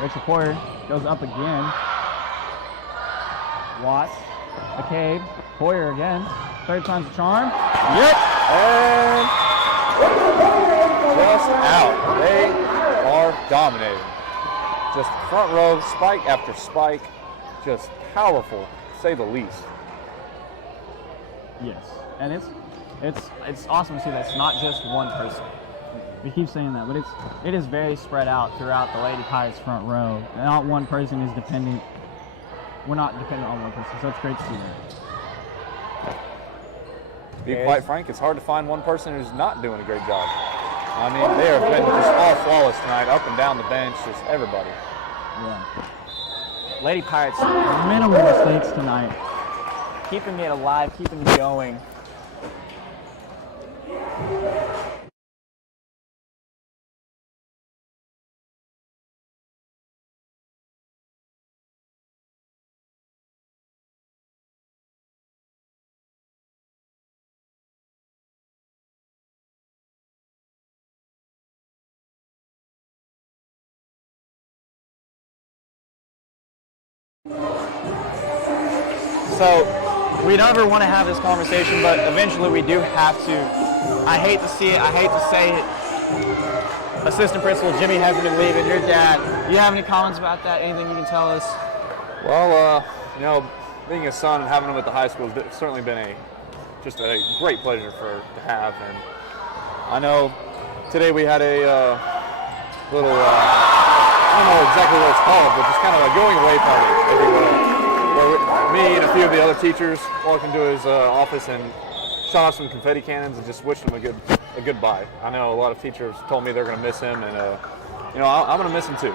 Rachel Poyer goes up again. Watts, McCabe, Poyer again. Third time's a charm. Yep. And just out. They are dominating. Just front row, spike after spike. Just powerful, to say the least. Yes, and it's awesome to see that it's not just one person. We keep saying that, but it is very spread out throughout the Lady Pirates front row. Not one person is dependent. We're not dependent on one person, so it's great to see that. To be quite frank, it's hard to find one person who's not doing a great job. I mean, they have been just all flawless tonight, up and down the bench, just everybody. Yeah. Lady Pirates, minimal mistakes tonight. Keeping it alive, keeping it going. So, we never want to have this conversation, but eventually we do have to. I hate to see it. I hate to say it. Assistant Principal Jimmy Heffernan leaving. Your dad. Do you have any comments about that? Anything you can tell us? Well, you know, being a son and having him at the high school has certainly been just a great pleasure to have. And I know today we had a little, I don't know exactly what it's called, but just kind of a going away party, if you will. Where me and a few of the other teachers walked into his office and shot off some confetti cannons and just wished him a goodbye. I know a lot of teachers told me they're going to miss him, and you know, I'm going to miss him too.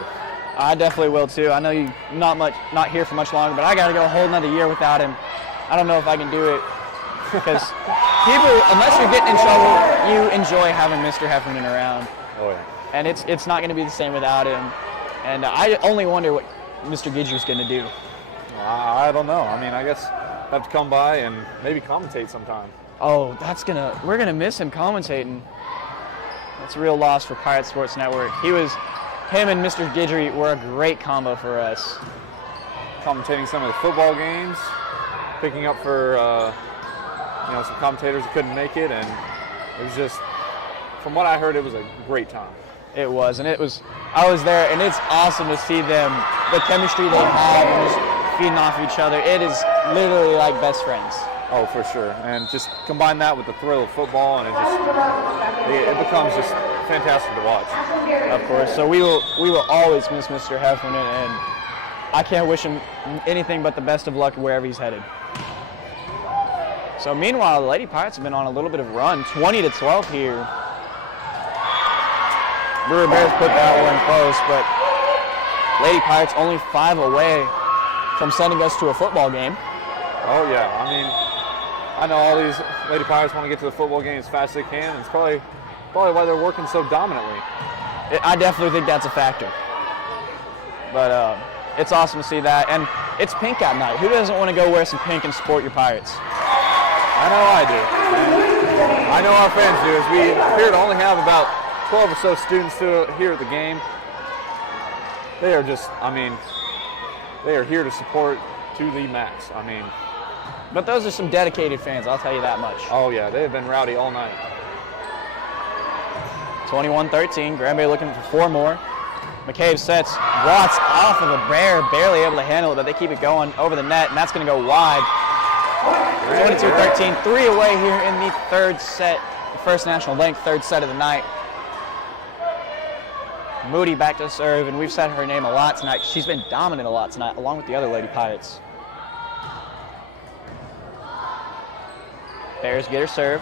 I definitely will too. I know you not here for much longer, but I got to go a whole another year without him. I don't know if I can do it because people, unless you're getting in trouble, you enjoy having Mr. Heffernan around. Oh yeah. And it's not going to be the same without him. And I only wonder what Mr. Gidger's going to do. I don't know. I mean, I guess have to come by and maybe commentate sometime. Oh, we're gonna miss him commentating. That's a real loss for Pirate Sports Network. Him and Mr. Guidry were a great combo for us. Commentating some of the football games, picking up for some commentators who couldn't make it, and it was just, from what I heard, it was a great time. It was, and I was there, and it's awesome to see them, the chemistry they have, and just feeding off each other. It is literally like best friends. Oh, for sure. And just combine that with the thrill of football, and it becomes just fantastic to watch. Of course. So we will always miss Mr. Heffernan, and I can't wish him anything but the best of luck wherever he's headed. So meanwhile, the Lady Pirates have been on a little bit of a run, 20-12 here. Brewer Bears put that one close, but Lady Pirates only 5 away from sending us to a football game. Oh yeah, I mean, I know all these Lady Pirates want to get to the football game as fast as they can, and it's probably why they're working so dominantly. I definitely think that's a factor. But it's awesome to see that, and it's pink at night. Who doesn't want to go wear some pink and support your Pirates? I know I do. I know our fans do, as we appear to only have about 12 or so students here at the game. They are just, they are here to support to the max. But those are some dedicated fans, I'll tell you that much. Oh yeah, they have been rowdy all night. 21-13, Granbury looking for 4 more. McCabe sets Watts off of a bear, barely able to handle it, but they keep it going over the net, and that's going to go wide. 22-13, 3 away here in the third set, the first national length third set of the night. Moody back to serve, and we've said her name a lot tonight. She's been dominant a lot tonight, along with the other Lady Pirates. Bears get her serve,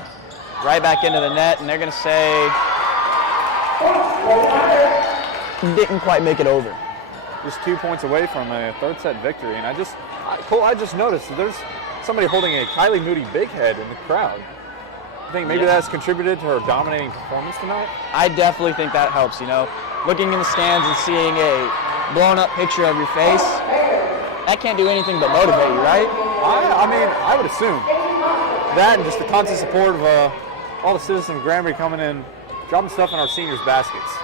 right back into the net, and they're going to say, didn't quite make it over. Just 2 points away from a third set victory, and Cole, I just noticed that there's somebody holding a Kylie Moody big head in the crowd. I think maybe that's contributed to her dominating performance tonight? I definitely think that helps, Looking in the stands and seeing a blown up picture of your face, that can't do anything but motivate you, right? I would assume. That and just the constant support of all the citizens of Granbury coming in, dropping stuff in our seniors' baskets.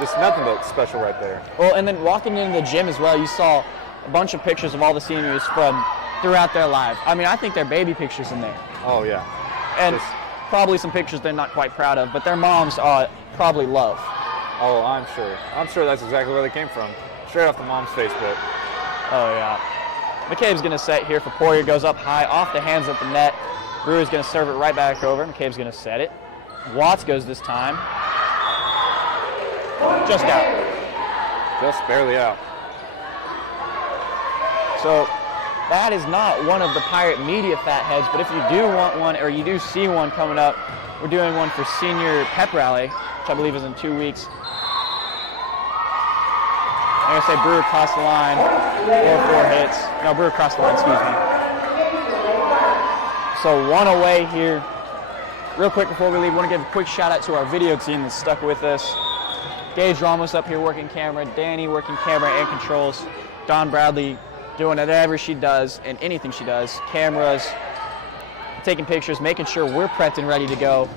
Just nothing but special right there. Well, and then walking into the gym as well, you saw a bunch of pictures of all the seniors from throughout their lives. I think they're baby pictures in there. Oh, yeah. And probably some pictures they're not quite proud of, but their moms probably love. Oh, I'm sure. I'm sure that's exactly where they came from. Straight off the mom's Facebook. Oh, yeah. McCabe's going to set here for Poirier. Goes up high, off the hands of the net. Brewer's going to serve it right back over. McCabe's going to set it. Watts goes this time. Just out. Just barely out. So that is not one of the Pirate Media fatheads, but if you do want one, or you do see one coming up, we're doing one for Senior Pep Rally, which I believe is in 2 weeks. I'm going to say Brewer crossed the line, or 4 hits. No, Brewer crossed the line, excuse me. So 1 away here. Real quick before we leave, I want to give a quick shout out to our video team that's stuck with us. Gage Ramos up here working camera, Danny working camera and controls, Dawn Bradley doing whatever she does and anything she does, cameras, taking pictures, making sure we're prepped and ready to go.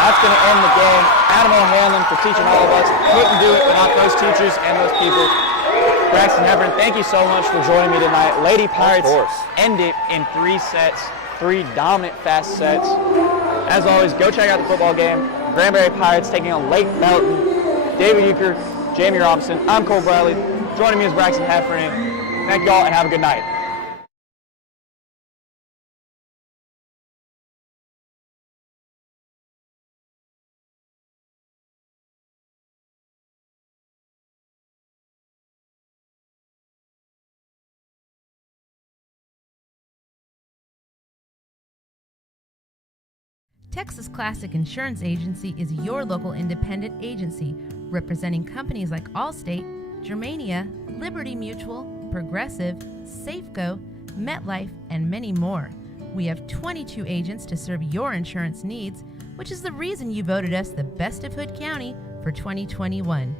That's going to end the game. Adam O'Hanlon for teaching all of us. Couldn't do it without those teachers and those people. Braxton Heffernan, thank you so much for joining me tonight. Lady Pirates end it in 3 sets, 3 dominant fast sets. As always, go check out the football game. Granbury Pirates taking on Lake Belton. David Euchre, Jamie Robinson. I'm Cole Bradley. Joining me is Braxton Heffernan. Thank you all and have a good night. Texas Classic Insurance Agency is your local independent agency representing companies like Allstate, Germania, Liberty Mutual, Progressive, Safeco, MetLife, and many more. We have 22 agents to serve your insurance needs, which is the reason you voted us the best of Hood County for 2021.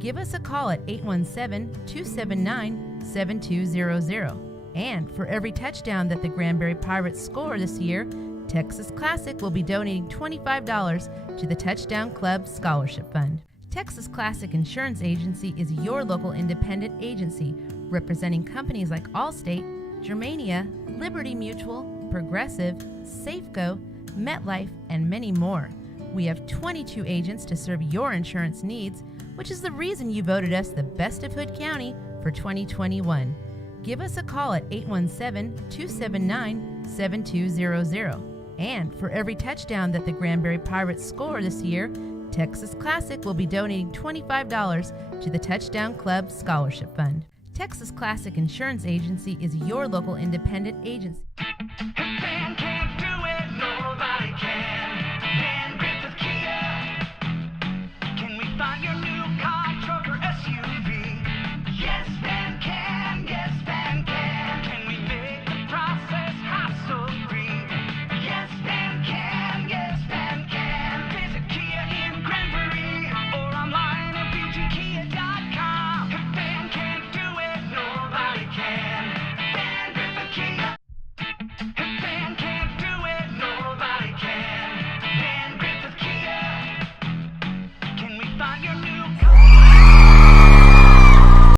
Give us a call at 817-279-7200. And for every touchdown that the Granbury Pirates score this year, Texas Classic will be donating $25 to the Touchdown Club Scholarship Fund. Texas Classic Insurance Agency is your local independent agency representing companies like Allstate, Germania, Liberty Mutual, Progressive, Safeco, MetLife, and many more. We have 22 agents to serve your insurance needs, which is the reason you voted us the best of Hood County for 2021. Give us a call at 817-279-7200. And for every touchdown that the Granbury Pirates score this year, Texas Classic will be donating $25 to the Touchdown Club Scholarship Fund. Texas Classic Insurance Agency is your local independent agency.